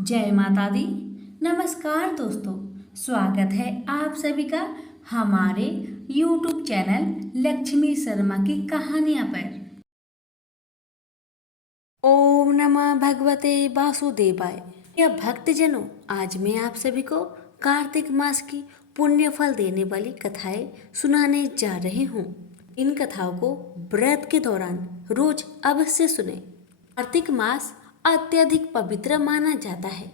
जय माता दी। नमस्कार दोस्तों, स्वागत है आप सभी का हमारे YouTube चैनल लक्ष्मी शर्मा की कहानियां पर। ओम नमः भगवते वासुदेवाय। या भक्तजनों, आज मैं आप सभी को कार्तिक मास की पुण्य फल देने वाली कथाएं सुनाने जा रही हूँ। इन कथाओं को व्रत के दौरान रोज अवश्य सुने। कार्तिक मास अत्यधिक पवित्र माना जाता है।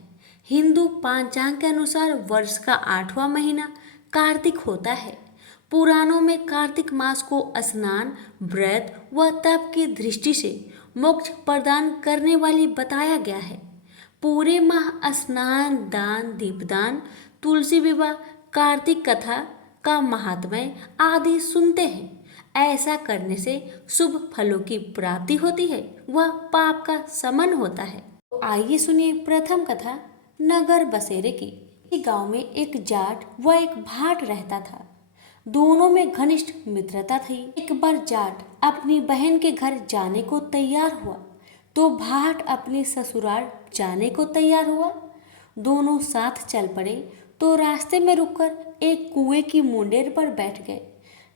हिंदू पांचांग के अनुसार वर्ष का 8वां महीना कार्तिक होता है। पुराणों में कार्तिक मास को स्नान, व्रत व तप की दृष्टि से मोक्ष प्रदान करने वाली बताया गया है। पूरे माह स्नान, दान, दीपदान, तुलसी विवाह, कार्तिक कथा का महात्म्य आदि सुनते हैं। ऐसा करने से शुभ फलों की प्राप्ति होती है, वह पाप का शमन होता है। तो आइए सुनिए प्रथम कथा नगर बसेरे की। एक गांव में एक जाट व एक भाट रहता था। दोनों में घनिष्ठ मित्रता थी। एक बार जाट अपनी बहन के घर जाने को तैयार हुआ तो भाट अपने ससुराल जाने को तैयार हुआ। दोनों साथ चल पड़े तो रास्ते में रुककर एक कुएं की मुंडेर पर बैठ गए।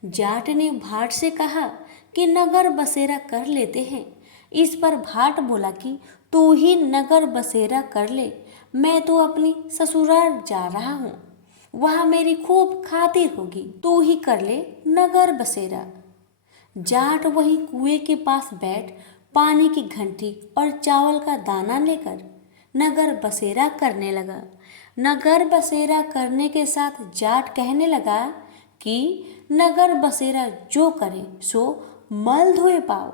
जाट ने भाट से कहा कि नगर बसेरा कर लेते हैं। इस पर भाट बोला कि तू ही नगर बसेरा कर ले, मैं तो अपनी ससुराल जा रहा हूँ, वहाँ मेरी खूब खातिर होगी, तू ही कर ले नगर बसेरा। जाट वही कुएं के पास बैठ पानी की घंटी और चावल का दाना लेकर नगर बसेरा करने लगा। नगर बसेरा करने के साथ जाट कहने लगा कि नगर बसेरा जो करे सो मल धोए पाओ।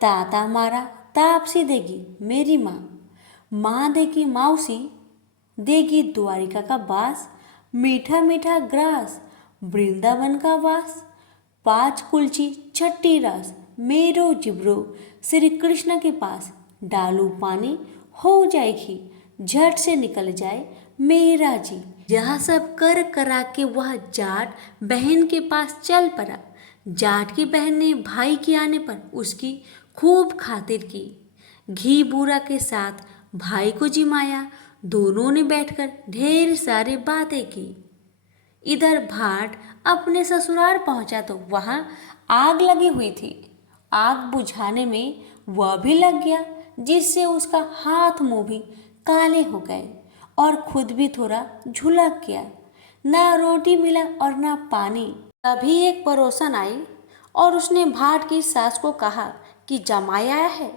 ताता मारा तापसी देगी मेरी माँ, माँ देगी मौसी, देगी द्वारिका का बास, मीठा मीठा ग्रास वृंदावन का वास। 5 कुलची छठी रस मेरो जिब्रो श्री कृष्ण के पास, डालू पानी हो जाएगी झट से निकल जाए मेरा जी। यह सब कर करा के वह जाट बहन के पास चल पड़ा। जाट की बहन ने भाई के आने पर उसकी खूब खातिर की। घी बूरा के साथ भाई को जिमाया। दोनों ने बैठकर ढेर सारी बातें की। इधर भाट अपने ससुराल पहुंचा तो वहां आग लगी हुई थी। आग बुझाने में वह भी लग गया, जिससे उसका हाथ मुंह भी काले हो गए और खुद भी थोड़ा झुलक गया। ना रोटी मिला और ना पानी। तभी एक पड़ोसन आई और उसने भाट की सास को कहा कि जमाई आया है,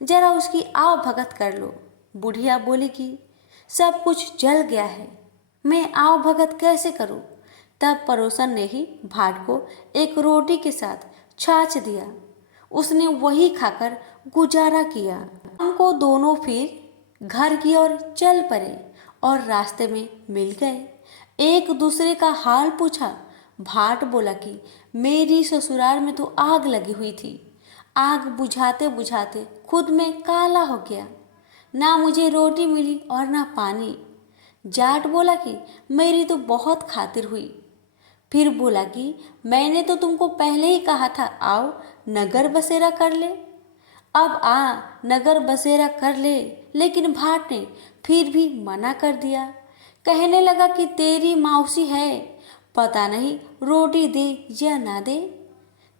जरा उसकी आव भगत कर लो। बुढ़िया बोली कि सब कुछ जल गया है, मैं आव भगत कैसे करूं। तब पड़ोसन ने ही भाट को एक रोटी के साथ छाछ दिया। उसने वही खाकर गुजारा किया। हमको दोनों फिर घर की ओर चल पड़े और रास्ते में मिल गए। एक दूसरे का हाल पूछा। भाट बोला कि मेरी ससुराल में तो आग लगी हुई थी, आग बुझाते बुझाते खुद में काला हो गया, ना मुझे रोटी मिली और ना पानी। जाट बोला कि मेरी तो बहुत खातिर हुई। फिर बोला कि मैंने तो तुमको पहले ही कहा था आओ नगर बसेरा कर ले, अब आ नगर बसेरा कर ले। लेकिन भाट ने फिर भी मना कर दिया। कहने लगा कि तेरी मौसी है, पता नहीं रोटी दे या ना दे।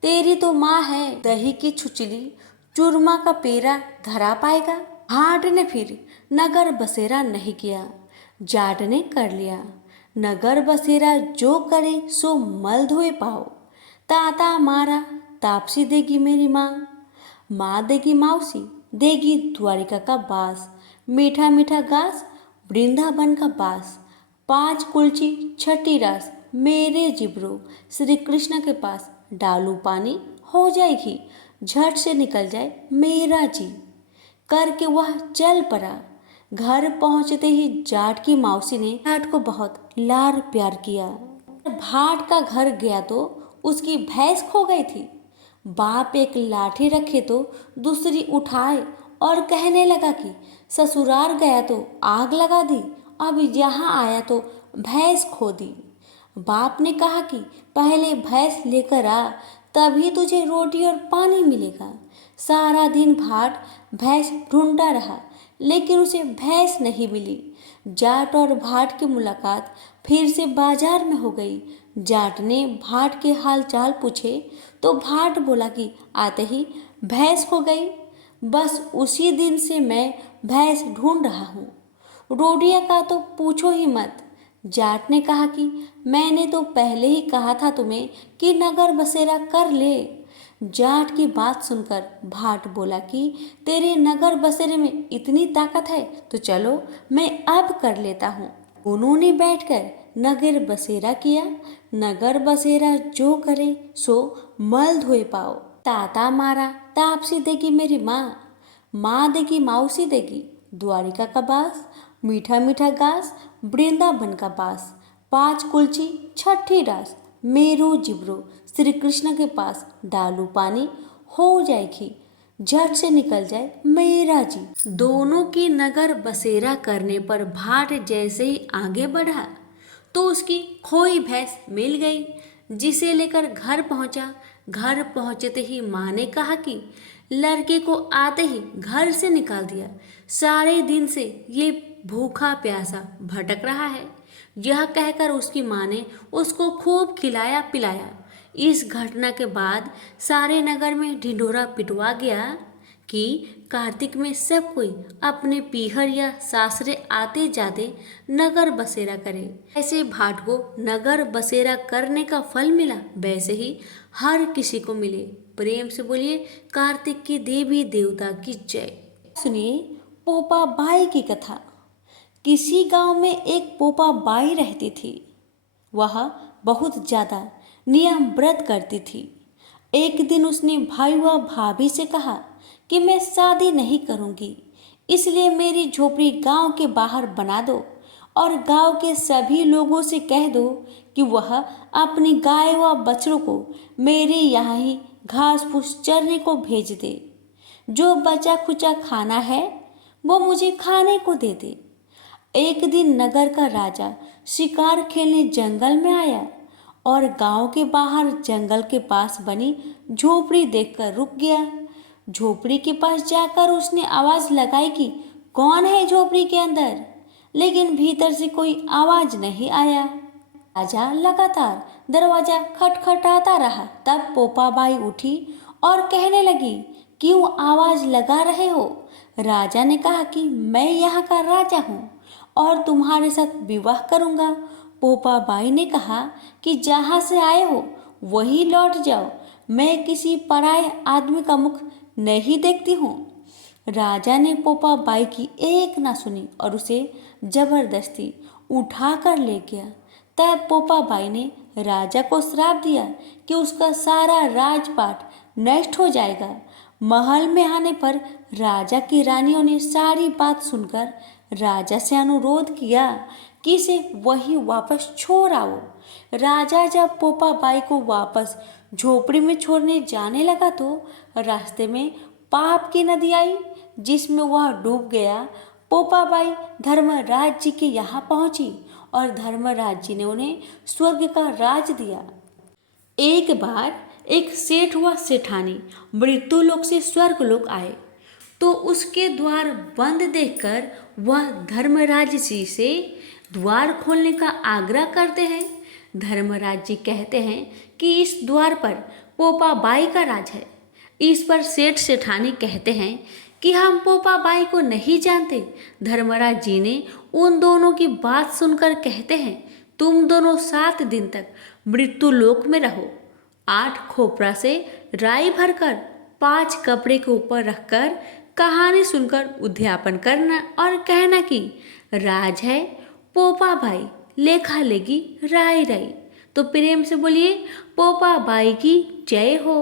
तेरी तो माँ है, दही की छुचली चूरमा का पेरा धरा पाएगा। भाट ने फिर नगर बसेरा नहीं किया, जाट ने कर लिया। नगर बसेरा जो करे सो मल धोए पाओ। ताता मारा तापसी देगी मेरी माँ, माँ देगी मौसी, देगी द्वारिका का बास, मीठा मीठा घास वृंदावन का बास। 5 कुलची छठी रस मेरे जिब्रो श्री कृष्ण के पास, डालू पानी हो जाएगी झट से निकल जाए मेरा जी। करके वह चल पड़ा। घर पहुंचते ही जाट की मौसी ने भाट को बहुत लाड प्यार किया। भाट का घर गया तो उसकी भैंस खो गई थी। बाप एक लाठी रखे तो दूसरी उठाए और कहने लगा कि ससुराल गया तो आग लगा दी, अब यहाँ आया तो भैंस खो दी। बाप ने कहा कि पहले भैंस लेकर आ, तभी तुझे रोटी और पानी मिलेगा। सारा दिन भाट भैंस ढूंढता रहा, लेकिन उसे भैंस नहीं मिली। जाट और भाट की मुलाकात फिर से बाजार में हो गई। जाट ने भाट के हाल चाल पूछे तो भाट बोला कि आते ही भैंस खो गई। बस उसी दिन से मैं भैंस ढूंढ रहा हूँ। रोडिया का तो पूछो ही मत। जाट ने कहा कि मैंने तो पहले ही कहा था तुम्हें कि नगर बसेरा कर ले। जाट की बात सुनकर भाट बोला कि तेरे नगर बसेरे में इतनी ताकत है तो चलो मैं अब कर लेता हूँ। उन्होंने बैठकर नगर बसेरा किया। नगर बसेरा जो करे सो मल धोए पाओ। ताता मारा तापसी देगी मेरी माँ, माँ देगी मौसी देगी। द्वारिका का बास, मीठा मीठा घास, वृंदावन का बास। 5 कुलची छठी रास, मेरो जिब्रो श्री कृष्ण के पास डालू पानी हो जाएगी, झट से निकल जाए मेरा जी। दोनों की नगर बसेरा करने पर भाट जैसे ही आगे बढ़ा तो उसकी खोई भैंस मिल गई, जिसे लेकर घर पहुंचा। घर पहुंचते ही माँ ने कहा कि लड़के को आते ही घर से निकाल दिया। सारे दिन से ये भूखा प्यासा भटक रहा है। यह कहकर उसकी माँ ने उसको खूब खिलाया पिलाया। इस घटना के बाद सारे नगर में ढिंढोरा पिटवा गया कि कार्तिक में सब कोई अपने पीहर या सासरे आते जाते नगर बसेरा करे। ऐसे भाट को नगर बसेरा करने का फल मिला, वैसे ही हर किसी को मिले। प्रेम से बोलिए कार्तिक की देवी देवता की जय। सुनिए पोपा बाई की कथा। किसी गांव में एक पोपा बाई रहती थी। वह बहुत ज़्यादा नियम व्रत करती थी। एक दिन उसने भाई व भाभी से कहा कि मैं शादी नहीं करूंगी, इसलिए मेरी झोपड़ी गांव के बाहर बना दो और गांव के सभी लोगों से कह दो कि वह अपनी गाय व बछड़ों को मेरे यहाँ ही घास फूस चरने को भेज दे। जो बचा खुचा खाना है वो मुझे खाने को दे दे। एक दिन नगर का राजा शिकार खेलने जंगल में आया और गांव के बाहर जंगल के पास बनी झोपड़ी देखकर रुक गया। झोपड़ी के पास जाकर उसने आवाज लगाई कि कौन है झोपड़ी के अंदर, लेकिन भीतर से कोई आवाज नहीं आया। राजा लगातार दरवाजा खटखटाता रहा। तब पोपाबाई उठी और कहने लगी, क्यों आवाज लगा रहे हो? राजा ने कहा कि मैं यहाँ का राजा हूँ और तुम्हारे साथ विवाह करूँगा। पोपाबाई ने कहा कि जहाँ से आए हो वही लौट जाओ, मैं किसी पराये आदमी का मुख नहीं देखती हूँ। राजा ने पोपाबाई की एक ना सुनी और उसे जबरदस्ती उठा कर ले गया। तब पोपाबाई ने राजा को श्राप दिया कि उसका सारा राजपाट नष्ट हो जाएगा। महल में आने पर राजा की रानियों ने सारी बात सुनकर राजा से अनुरोध किया कि इसे वहीं वापस छोड़ आओ। राजा जब पोपाबाई को वापस झोपड़ी में छोड़ने जाने लगा तो रास्ते में पाप की नदी आई, जिसमें वह डूब गया। पोपाबाई धर्मराज जी के यहाँ पहुंची और धर्मराज जी ने उन्हें स्वर्ग का राज दिया। एक बार एक सेठ व सेठानी मृत्युलोक से स्वर्गलोक आए तो उसके द्वार बंद देखकर वह धर्मराज जी से द्वार खोलने का आग्रह करते हैं। धर्मराज जी कहते हैं कि इस द्वार पर पोपाबाई का राज है। इस पर सेठ सेठानी कहते हैं कि हम पोपाबाई को नहीं जानते। धर्मराज जी ने उन दोनों की बात सुनकर कहते हैं, तुम दोनों 7 दिन तक मृत्युलोक में रहो। 8 खोपरा से राई भरकर 5 कपड़े के ऊपर रखकर कहानी सुनकर उद्यापन करना और कहना कि राज है पोपाबाई, लेखा लेगी राई राई। तो प्रेम से बोलिए पोपाबाई की जय हो।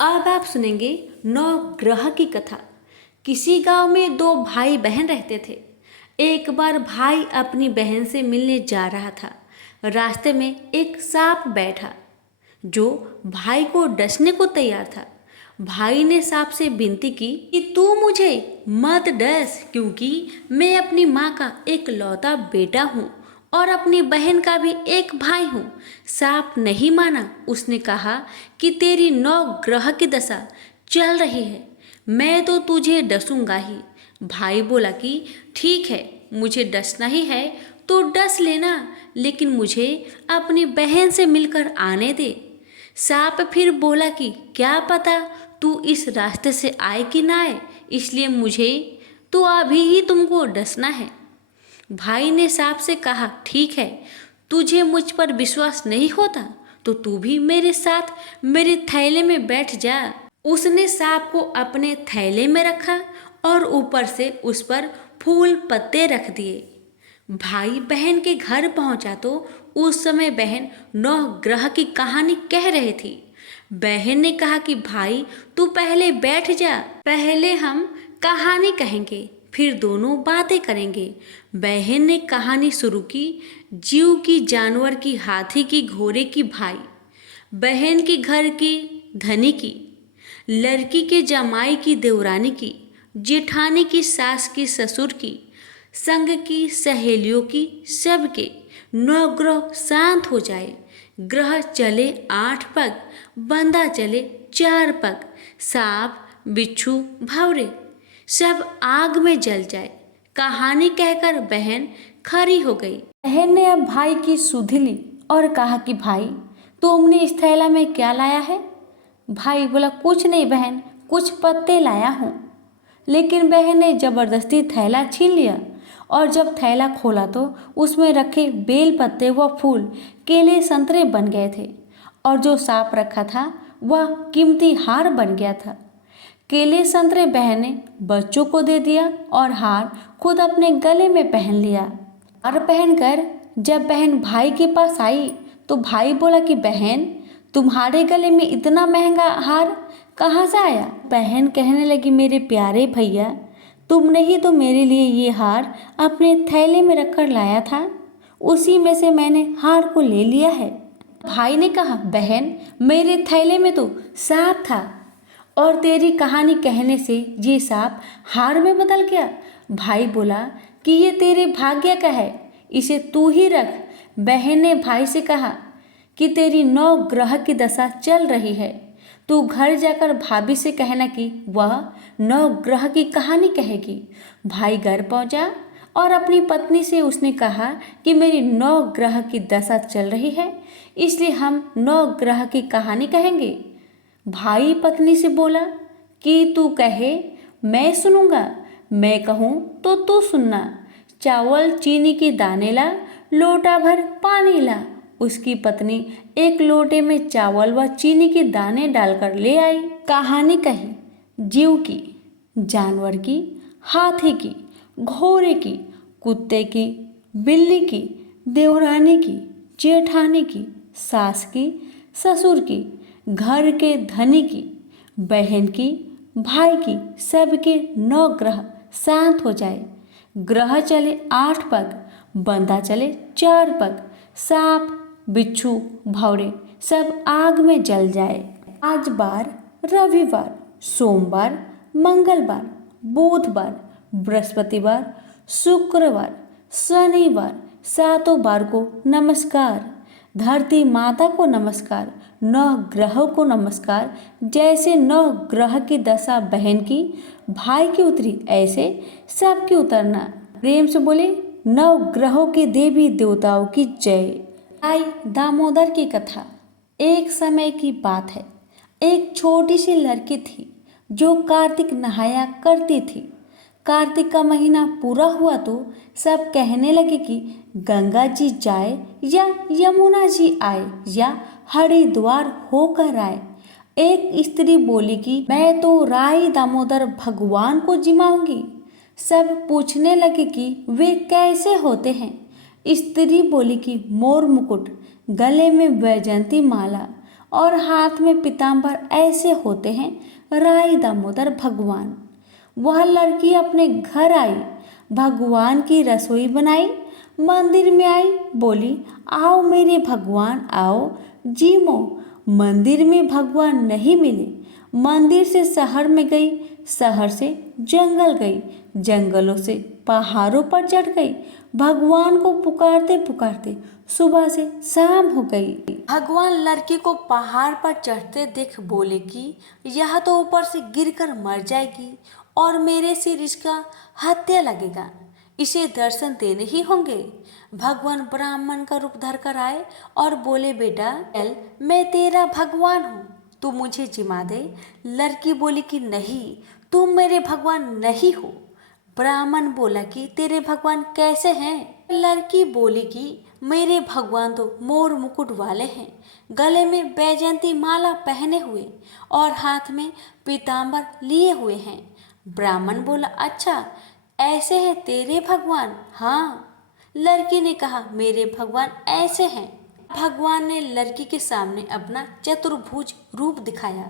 अब आप सुनेंगे 9 ग्रह की कथा। किसी गांव में 2 भाई बहन रहते थे। एक बार भाई अपनी बहन से मिलने जा रहा था। रास्ते में एक सांप बैठा जो भाई को डसने को तैयार था। भाई ने सांप से विनती की कि तू मुझे मत डस, क्योंकि मैं अपनी माँ का एक लौता बेटा हूँ और अपनी बहन का भी एक भाई हूँ। सांप नहीं माना। उसने कहा कि तेरी 9 ग्रह की दशा चल रही है, मैं तो तुझे डसूंगा ही। भाई बोला कि ठीक है, मुझे डसना ही है तो डस लेना, लेकिन मुझे अपनी बहन से मिलकर आने दे। सांप फिर बोला कि क्या पता तू इस रास्ते से आए कि ना आए, इसलिए मुझे तो अभी ही तुमको डसना है। भाई ने सांप से कहा ठीक है, तुझे मुझ पर विश्वास नहीं होता तो तू भी मेरे साथ मेरे थैले में बैठ जा। उसने सांप को अपने थैले में रखा और ऊपर से उस पर फूल पत्ते रख दिए। भाई बहन के घर पहुंचा तो उस समय बहन नौ ग्रह की कहानी कह रहे थी। बहन ने कहा कि भाई तू पहले बैठ जा, पहले हम कहानी कहेंगे फिर दोनों बातें करेंगे। बहन ने कहानी शुरू की। जीव की, जानवर की, हाथी की, घोड़े की, भाई बहन की, घर की, धनी की, लड़की के जमाई की, देवरानी की, जेठानी की, सास की, ससुर की, संग की, सहेलियों की, सबके। नौ ग्रह शांत हो जाए, ग्रह चले 8 पग, बंदा चले 4 पग, सांप, बिच्छू, भंवरे सब आग में जल जाए। कहानी कहकर बहन खड़ी हो गई। बहन ने अब भाई की सुधि ली और कहा कि भाई तुमने इस थैला में क्या लाया है? भाई बोला कुछ नहीं बहन, कुछ पत्ते लाया हूँ। लेकिन बहन ने जबरदस्ती थैला छीन लिया और जब थैला खोला तो उसमें रखे बेल पत्ते व फूल केले संतरे बन गए थे और जो सांप रखा था वह कीमती हार बन गया था। केले संतरे बहन ने बच्चों को दे दिया और हार खुद अपने गले में पहन लिया। हार पहनकर जब बहन भाई के पास आई तो भाई बोला कि बहन तुम्हारे गले में इतना महंगा हार कहाँ से आया? बहन कहने लगी मेरे प्यारे भैया, तुमने ही तो मेरे लिए ये हार अपने थैले में रखकर लाया था, उसी में से मैंने हार को ले लिया है। भाई ने कहा बहन मेरे थैले में तो सांप था और तेरी कहानी कहने से ये सांप हार में बदल गया। भाई बोला कि ये तेरे भाग्य का है, इसे तू ही रख। बहन ने भाई से कहा कि तेरी 9 ग्रह की दशा चल रही है, तू घर जाकर भाभी से कहना कि वह 9 ग्रह की कहानी कहेगी। भाई घर पहुंचा और अपनी पत्नी से उसने कहा कि मेरी 9 ग्रह की दशा चल रही है, इसलिए हम 9 ग्रह की कहानी कहेंगे। भाई पत्नी से बोला कि तू कहे मैं सुनूंगा, मैं कहूँ तो तू सुनना। चावल चीनी के दाने ला, लोटा भर पानी ला। उसकी पत्नी एक लोटे में चावल व चीनी के दाने डालकर ले आई। कहानी कही जीव की, जानवर की, हाथी की, घोड़े की, कुत्ते की, बिल्ली की, देवरानी की, जेठानी की, सास की, ससुर की, घर के धनी की, बहन की, भाई की, सबके 9 ग्रह शांत हो जाए। ग्रह चले 8 पग, बंदा चले 4 पग, सांप, बिच्छू, भंवरे सब आग में जल जाए। आज बार, रविवार, सोमवार, मंगलवार, बुधवार, बृहस्पतिवार, शुक्रवार, शनिवार, 7 बार को नमस्कार। धरती माता को नमस्कार, 9 ग्रहों को नमस्कार। जैसे 9 ग्रह की दशा बहन की, भाई की उतरी, ऐसे सबकी उतरना। प्रेम से बोले 9 ग्रहों के देवी देवताओं की जय। आई दामोदर की कथा। एक समय की बात है, एक छोटी सी लड़की थी जो कार्तिक नहाया करती थी। कार्तिक का महीना पूरा हुआ तो सब कहने लगे कि गंगा जी जाए या यमुना जी आए या हरिद्वार होकर आए। एक स्त्री बोली कि मैं तो राई दामोदर भगवान को जिमाऊंगी। सब पूछने लगे कि वे कैसे होते हैं। स्त्री बोली कि मोर मुकुट, गले में वैजयंती माला और हाथ में पीताम्बर ऐसे होते हैं राई दामोदर भगवान। वह लड़की अपने घर आई, भगवान की रसोई बनाई, मंदिर में आई, बोली आओ मेरे भगवान आओ जीमो। मंदिर में भगवान नहीं मिले, मंदिर से शहर में गई, शहर से जंगल गई, जंगलों से पहाड़ों पर चढ़ गई। भगवान को पुकारते पुकारते सुबह से शाम हो गई। भगवान लड़की को पहाड़ पर चढ़ते देख बोले कि यह तो ऊपर से गिरकर मर जाएगी और मेरे सिर इसका हत्या लगेगा। इसे दर्शन देने ही होंगे। भगवान ब्राह्मण का रूप धर कर आए और बोले, बेटा चल, मैं तेरा भगवान हूँ, तू मुझे जिमा दे। लड़की बोली कि नहीं, तुम मेरे भगवान नहीं हो। ब्राह्मण बोला कि तेरे भगवान कैसे हैं? लड़की बोली कि मेरे भगवान तो मोर मुकुट वाले हैं, गले में बैजंती माला पहने हुए और हाथ में पीताम्बर लिए हुए हैं। ब्राह्मण बोला, अच्छा ऐसे हैं तेरे भगवान? हाँ। लड़की ने कहा, मेरे भगवान ऐसे हैं। भगवान ने लड़की के सामने अपना चतुर्भुज रूप दिखाया।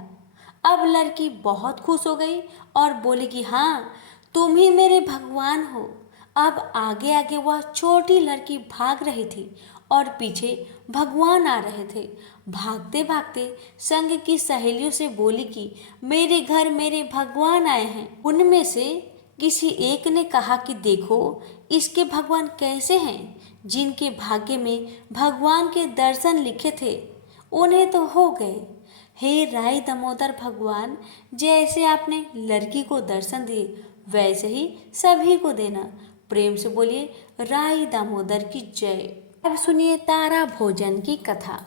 अब लड़की बहुत खुश हो गई और बोली कि हाँ, तुम ही मेरे भगवान हो। अब आगे आगे वह छोटी लड़की भाग रही थी और पीछे भगवान आ रहे थे। भागते भागते संग की सहेलियों से बोली कि मेरे घर मेरे भगवान आए हैं। उनमें से किसी एक ने कहा कि देखो, इसके भगवान कैसे हैं। जिनके भाग्य में भगवान के दर्शन लिखे थे, उन्हें तो हो गए। हे राय दामोदर भगवान, जैसे आपने लड़की को दर्शन दिए वैसे ही सभी को देना। प्रेम से बोलिए, राय दामोदर की जय। अब सुनिए तारा भोजन की कथा।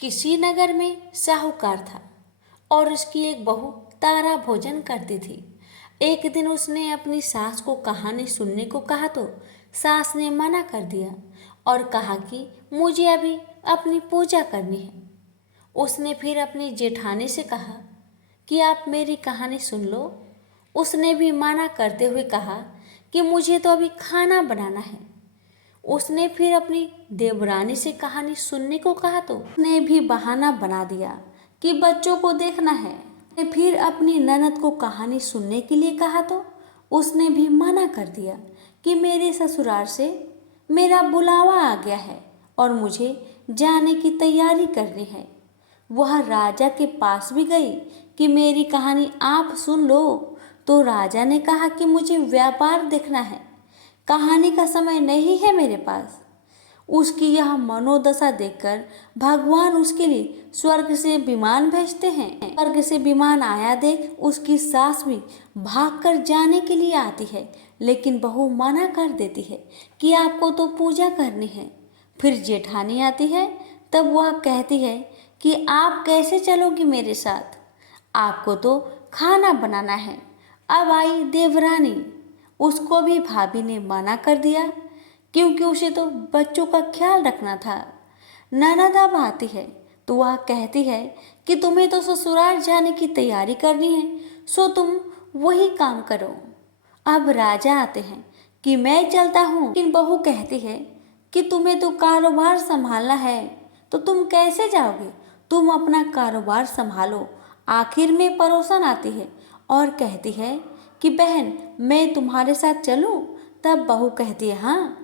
किसी नगर में साहूकार था और उसकी एक बहू तारा भोजन करती थी। एक दिन उसने अपनी सास को कहानी सुनने को कहा तो सास ने मना कर दिया और कहा कि मुझे अभी अपनी पूजा करनी है। उसने फिर अपनी जेठानी से कहा कि आप मेरी कहानी सुन लो। उसने भी मना करते हुए कहा कि मुझे तो अभी खाना बनाना है। उसने फिर अपनी देवरानी से कहानी सुनने को कहा तो उसने भी बहाना बना दिया कि बच्चों को देखना है। फिर अपनी ननद को कहानी सुनने के लिए कहा तो उसने भी मना कर दिया कि मेरे ससुराल से मेरा बुलावा आ गया है और मुझे जाने की तैयारी करनी है। वह राजा के पास भी गई कि मेरी कहानी आप सुन लो, तो राजा ने कहा कि मुझे व्यापार देखना है, कहानी का समय नहीं है मेरे पास। उसकी यह मनोदशा देखकर भगवान उसके लिए स्वर्ग से विमान भेजते हैं। स्वर्ग से विमान आया देख उसकी सास भी भागकर जाने के लिए आती है, लेकिन बहू मना कर देती है कि आपको तो पूजा करनी है। फिर जेठानी आती है, तब वह कहती है कि आप कैसे चलोगी मेरे साथ, आपको तो खाना बनाना है। अब आई देवरानी, उसको भी भाभी ने मना कर दिया क्योंकि उसे तो बच्चों का ख्याल रखना था। ननद अब आती है तो वह कहती है कि तुम्हें तो ससुराल जाने की तैयारी करनी है, सो तुम वही काम करो। अब राजा आते हैं कि मैं चलता हूँ, लेकिन बहू कहती है कि तुम्हें तो कारोबार संभालना है, तो तुम कैसे जाओगे, तुम अपना कारोबार संभालो। आखिर में पड़ोसन आती है और कहती है कि बहन मैं तुम्हारे साथ चलूं। तब बहू कहती है हाँ,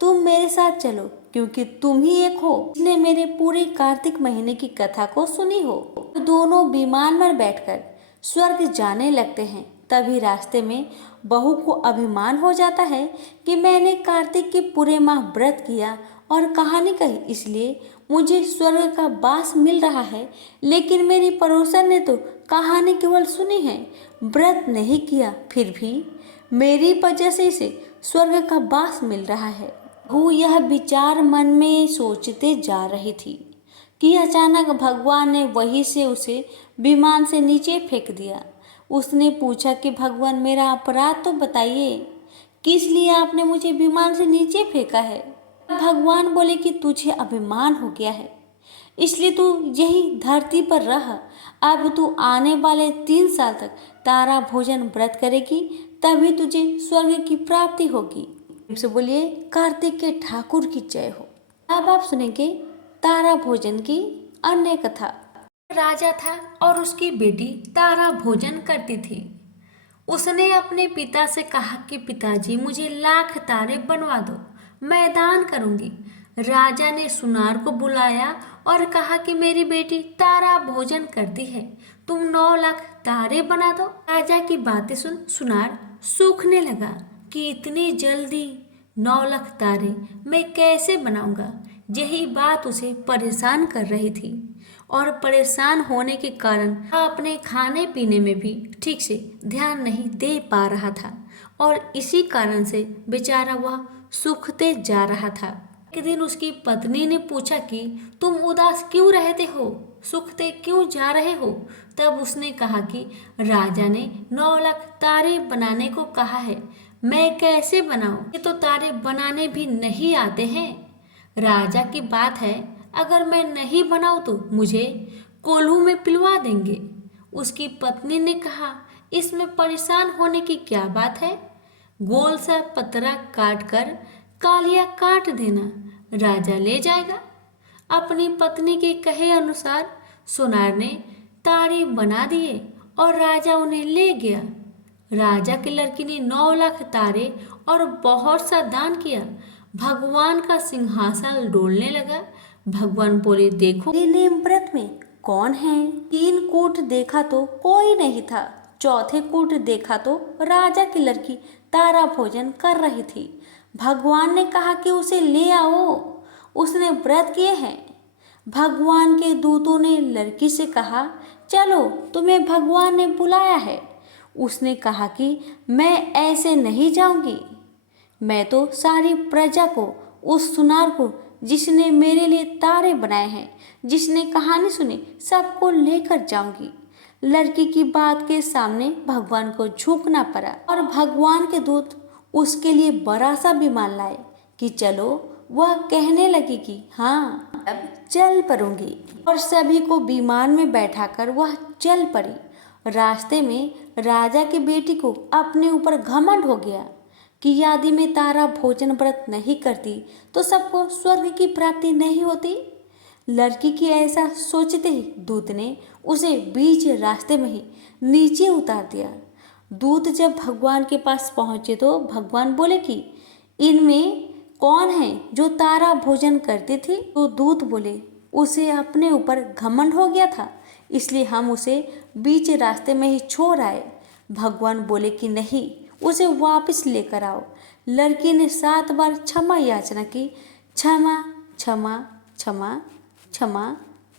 तुम मेरे साथ चलो क्योंकि तुम ही एक हो जिसने मेरे पूरे कार्तिक महीने की कथा को सुनी हो। दोनों विमान में बैठकर स्वर्ग जाने लगते हैं। तभी रास्ते में बहू को अभिमान हो जाता है कि मैंने कार्तिक के पूरे माह व्रत किया और कहानी कही, इसलिए मुझे स्वर्ग का वास मिल रहा है। लेकिन मेरी पड़ोसन ने तो कहानी केवल सुनी है, व्रत नहीं किया, फिर भी मेरी वजह से इसे स्वर्ग का वास मिल रहा है। वो यह विचार मन में सोचते जा रही थी कि अचानक भगवान ने वहीं से उसे विमान से नीचे फेंक दिया। उसने पूछा कि भगवान मेरा अपराध तो बताइए, किस लिए आपने मुझे विमान से नीचे फेंका है। भगवान बोले कि तुझे अभिमान हो गया है, इसलिए तू यही धरती पर रह। अब तू आने वाले 3 साल तक तारा भोजन व्रत करेगी, तभी तुझे स्वर्ग की प्राप्ति होगी। से बोलिए कार्तिक के ठाकुर की जय हो। अब आप सुनेंगे तारा भोजन की अन्य कथा। राजा था और उसकी बेटी तारा भोजन करती थी। उसने अपने पिता से कहा कि पिताजी मुझे 1,00,000 तारे बनवा दो, मैं दान करूंगी। राजा ने सुनार को बुलाया और कहा कि मेरी बेटी तारा भोजन करती है, तुम 9,00,000 तारे बना दो। राजा की बातें सुन सुनार सूखने लगा कि इतनी जल्दी 9,00,000 तारे मैं कैसे बनाऊंगा। यही बात उसे परेशान कर रही थी। और परेशान होने के कारण वह अपने खाने पीने में भी ठीक से ध्यान नहीं दे पा रहा था और इसी कारण से बेचारा वह सूखते जा रहा था। एक दिन उसकी पत्नी ने पूछा कि तुम उदास क्यों रहते हो, सूखते क्यों जा रहे हो। तब उसने कहा कि राजा ने 9 लाख तारे बनाने को कहा है, मैं कैसे बनाऊं, ये तो तारे बनाने भी नहीं आते हैं। राजा की बात है, अगर मैं नहीं बनाऊं तो मुझे कोल्हू में पिलवा देंगे। उसकी पत्नी ने कहा, इसमें परेशान होने की क्या बात है, गोल सा पतरा काट कर कालिया काट देना, राजा ले जाएगा। अपनी पत्नी के कहे अनुसार सोनार ने तारे बना दिए और राजा उन्हें ले गया। राजा की लड़की ने 9 लाख तारे और बहुत सा दान किया। भगवान का सिंहासन डोलने लगा। भगवान बोले, देखो नीम व्रत में कौन है। 3 कूट देखा तो कोई नहीं था। चौथे कूट देखा तो राजा की लड़की तारा भोजन कर रही थी। भगवान ने कहा कि उसे ले आओ, उसने व्रत किए हैं। भगवान के दूतों ने लड़की से कहा, चलो तुम्हें भगवान ने बुलाया है। उसने कहा कि मैं ऐसे नहीं जाऊंगी, मैं तो सारी प्रजा को, उस सुनार को जिसने मेरे लिए तारे बनाए हैं, जिसने कहानी सुनी, सबको लेकर जाऊंगी। लड़की की बात के सामने भगवान को झुकना पड़ा और भगवान के दूत उसके लिए बड़ा सा विमान लाए कि चलो। वह कहने लगी कि हाँ, अब चल पड़ूंगी और सभी को विमान में बैठाकर वह चल पड़ी। रास्ते में राजा की बेटी को अपने ऊपर घमंड हो गया कि यदि मैं तारा भोजन व्रत नहीं करती तो सबको स्वर्ग की प्राप्ति नहीं होती। लड़की की ऐसा सोचते ही दूत ने उसे बीच रास्ते में ही नीचे उतार दिया। दूत जब भगवान के पास पहुंचे तो भगवान बोले कि इनमें कौन है जो तारा भोजन करती थी। तो दूत बोले, उसे अपने ऊपर घमंड हो गया था, इसलिए हम उसे बीच रास्ते में ही छोड़ आए। भगवान बोले कि नहीं, उसे वापस लेकर आओ। लड़की ने 7 बार क्षमा याचना की, क्षमा क्षमा क्षमा क्षमा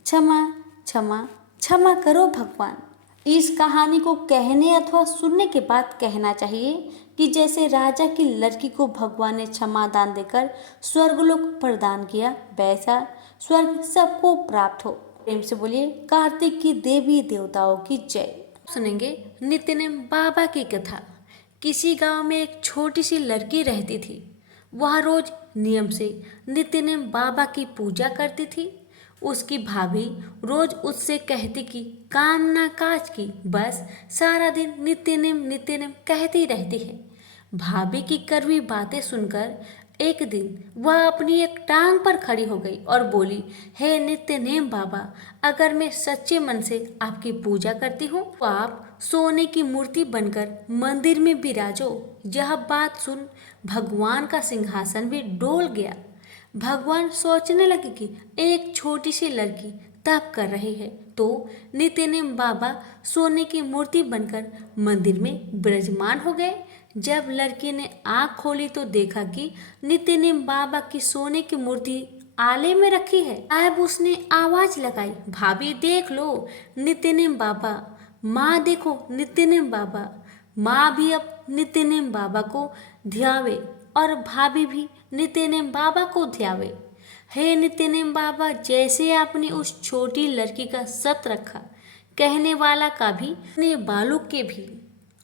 क्षमा क्षमा क्षमा करो भगवान। इस कहानी को कहने अथवा सुनने के बाद कहना चाहिए कि जैसे राजा की लड़की को भगवान ने क्षमा दान देकर स्वर्गलोक प्रदान किया, वैसा स्वर्ग सबको प्राप्त हो। प्रेम से बोलिए कार्तिक की देवी देवताओं की जय। सुनेंगे नित्यनेम बाबा की कथा। किसी गांव में एक छोटी सी लड़की रहती थी। वह रोज नियम से नित्यनेम बाबा की पूजा करती थी। उसकी भाभी रोज उससे कहती कि कामना काज की, बस सारा दिन नित्य नेम कहती रहती है। भाभी की कड़वी बातें सुनकर एक दिन वह अपनी एक टांग पर खड़ी हो गई और बोली, हे नित्य नेम बाबा, अगर मैं सच्चे मन से आपकी पूजा करती हूँ तो आप सोने की मूर्ति बनकर मंदिर में विराजो। यह बात सुन भगवान का सिंहासन भी डोल गया। भगवान सोचने लगे कि एक छोटी सी लड़की तप कर रही है तो नित्यनेम बाबा सोने की मूर्ति बनकर मंदिर में विराजमान हो गए। जब लड़की ने आंख खोली तो देखा कि नित्यनेम बाबा की सोने की मूर्ति आले में रखी है। अब उसने आवाज लगाई, भाभी देख लो नित्यनेम बाबा। माँ देखो नित्यनेम बाबा। माँ भी अब नित्यनेम बाबा को ध्यावे और भाभी भी नित्यनेम बाबा को ध्यावे। हे नित्यनेम बाबा, जैसे आपने उस छोटी लड़की का सत रखा, कहने वाला का भी, सुनने वालों के भी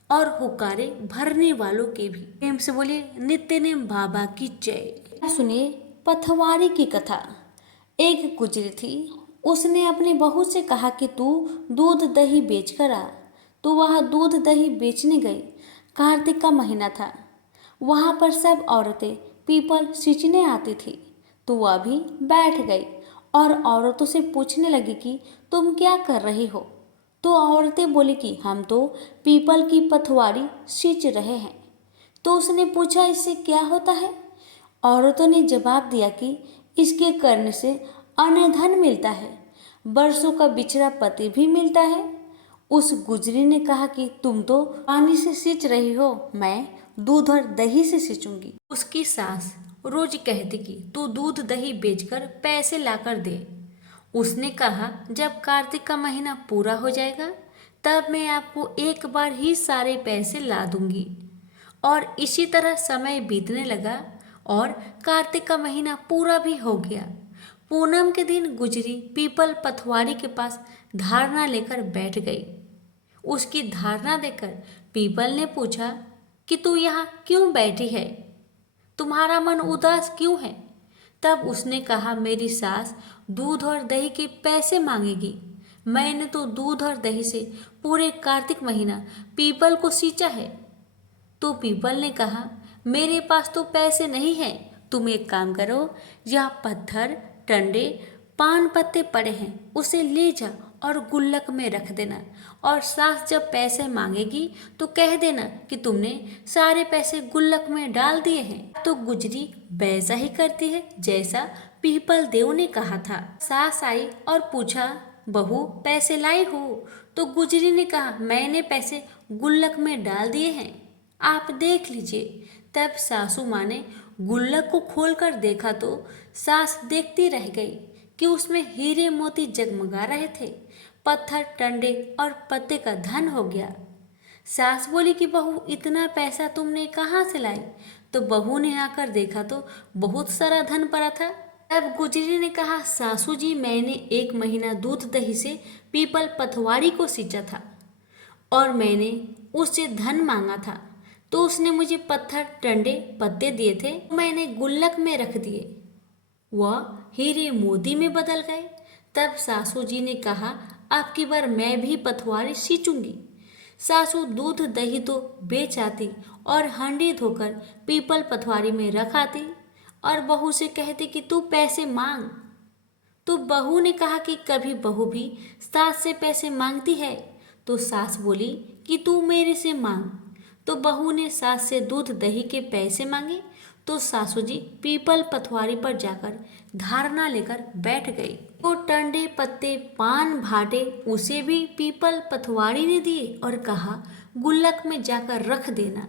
और हुकारे भरने वालों के भी। प्रेम से बोलिए नित्यनेम बाबा की जय। सुनिए पथवारी की कथा। एक गुजरी थी, उसने अपनी बहू से कहा कि तू दूध दही बेच कर आ। तो वह दूध दही बेचने गई। कार्तिक का महीना था। वहाँ पर सब औरतें पीपल सींचने आती थी। तो वह भी बैठ गई और औरतों से पूछने लगी कि तुम क्या कर रही हो। तो औरतें बोली कि हम तो पीपल की पथवारी सींच रहे हैं। तो उसने पूछा, इससे क्या होता है। औरतों ने जवाब दिया कि इसके करने से अन्न धन मिलता है, वर्षों का बिछड़ा पति भी मिलता है। उस गुजरी ने कहा कि तुम तो पानी से सींच रही हो, मैं दूध और दही से सींचूंगी। उसकी सास रोज कहती कि तू दूध दही बेचकर पैसे लाकर दे। उसने कहा, जब कार्तिक का महीना पूरा हो जाएगा तब मैं आपको एक बार ही सारे पैसे ला दूंगी। और इसी तरह समय बीतने लगा और कार्तिक का महीना पूरा भी हो गया। पूनम के दिन गुजरी पीपल पथवारी के पास धारणा लेकर बैठ गई। उसकी धारणा देखकर पीपल ने पूछा कि तू यहाँ क्यों बैठी है, तुम्हारा मन उदास क्यों है। तब उसने कहा, मेरी सास दूध और दही के पैसे मांगेगी। मैंने तो दूध और दही से पूरे कार्तिक महीना पीपल को सींचा है। तो पीपल ने कहा, मेरे पास तो पैसे नहीं हैं, तुम एक काम करो, यह पत्थर, टंडे, पान पत्ते पड़े हैं, उसे ले जा और गुल्लक में रख देना। और सास जब पैसे मांगेगी तो कह देना कि तुमने सारे पैसे गुल्लक में डाल दिए हैं। तो गुजरी वैसा ही करती है जैसा पीपल देव ने कहा था। सास आई और पूछा, बहू पैसे लाई हो? तो गुजरी ने कहा, मैंने पैसे गुल्लक में डाल दिए हैं, आप देख लीजिए। तब सासू माँ ने गुल्लक को खोलकर देखा तो सास देखती रह गई कि उसमें हीरे मोती जगमगा रहे थे। पत्थर, टंडे और पत्ते का धन हो गया। सास बोली कि बहू इतना पैसा तुमने कहाँ से लाई? तो बहू ने आकर देखा तो बहुत सारा धन पड़ा था। तब गुजरी ने कहा, सासू जी मैंने 1 महीना दूध दही से पीपल पथवारी को सींचा था और मैंने उससे धन मांगा था, तो उसने मुझे पत्थर, टंडे, पत्ते दिए थे, मैंने गुल्लक में रख दिए, वह हीरे मोती में बदल गए। तब सासू जी ने कहा, अब की बार मैं भी पथवारी सींचूंगी। सासू दूध दही तो बेच आती और हांडी धोकर पीपल पथवारी में रख आती और बहू से कहती कि तू पैसे मांग। तो बहू ने कहा कि कभी बहू भी सास से पैसे मांगती है? तो सास बोली कि तू मेरे से मांग। तो बहू ने सास से दूध दही के पैसे मांगे तो सासू जी पीपल पथवारी पर जाकर धारणा लेकर बैठ गई। तो टंडे, पत्ते, पान, भाटे उसे भी पीपल पथवारी ने दिए और कहा, गुल्लक में जाकर रख देना।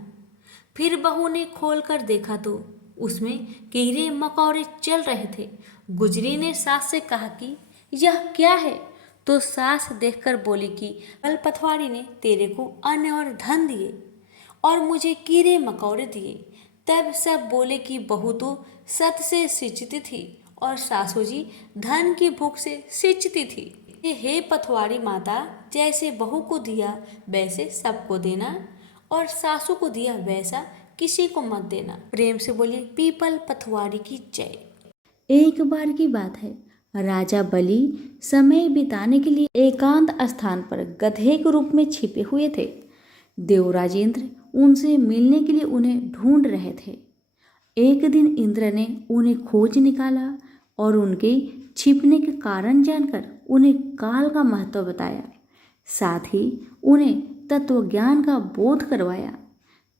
फिर बहू ने खोलकर देखा तो उसमें कीड़े मकोड़े चल रहे थे। गुजरी ने सास से कहा कि यह क्या है? तो सास देखकर बोली कि पीपल पथवारी ने तेरे को अन्न और धन दिए और मुझे कीड़े मकोड़े दिए। तब सब बोले कि बहू तो सत से सिंचती थी और सासू जी धन की भूख से सिंचती थी। हे पथवारी माता, जैसे बहू को दिया वैसे सबको देना और सासू को दिया वैसा किसी को मत देना। प्रेम से बोलिए पीपल पथवारी की जय। एक बार की बात है, राजा बलि समय बिताने के लिए एकांत स्थान पर गधे के रूप में छिपे हुए थे। देवराजेंद्र उनसे मिलने के लिए उन्हें ढूंढ रहे थे। एक दिन इंद्र ने उन्हें खोज निकाला और उनके छिपने के कारण जानकर उन्हें काल का महत्व बताया, साथ ही उन्हें तत्वज्ञान का बोध करवाया।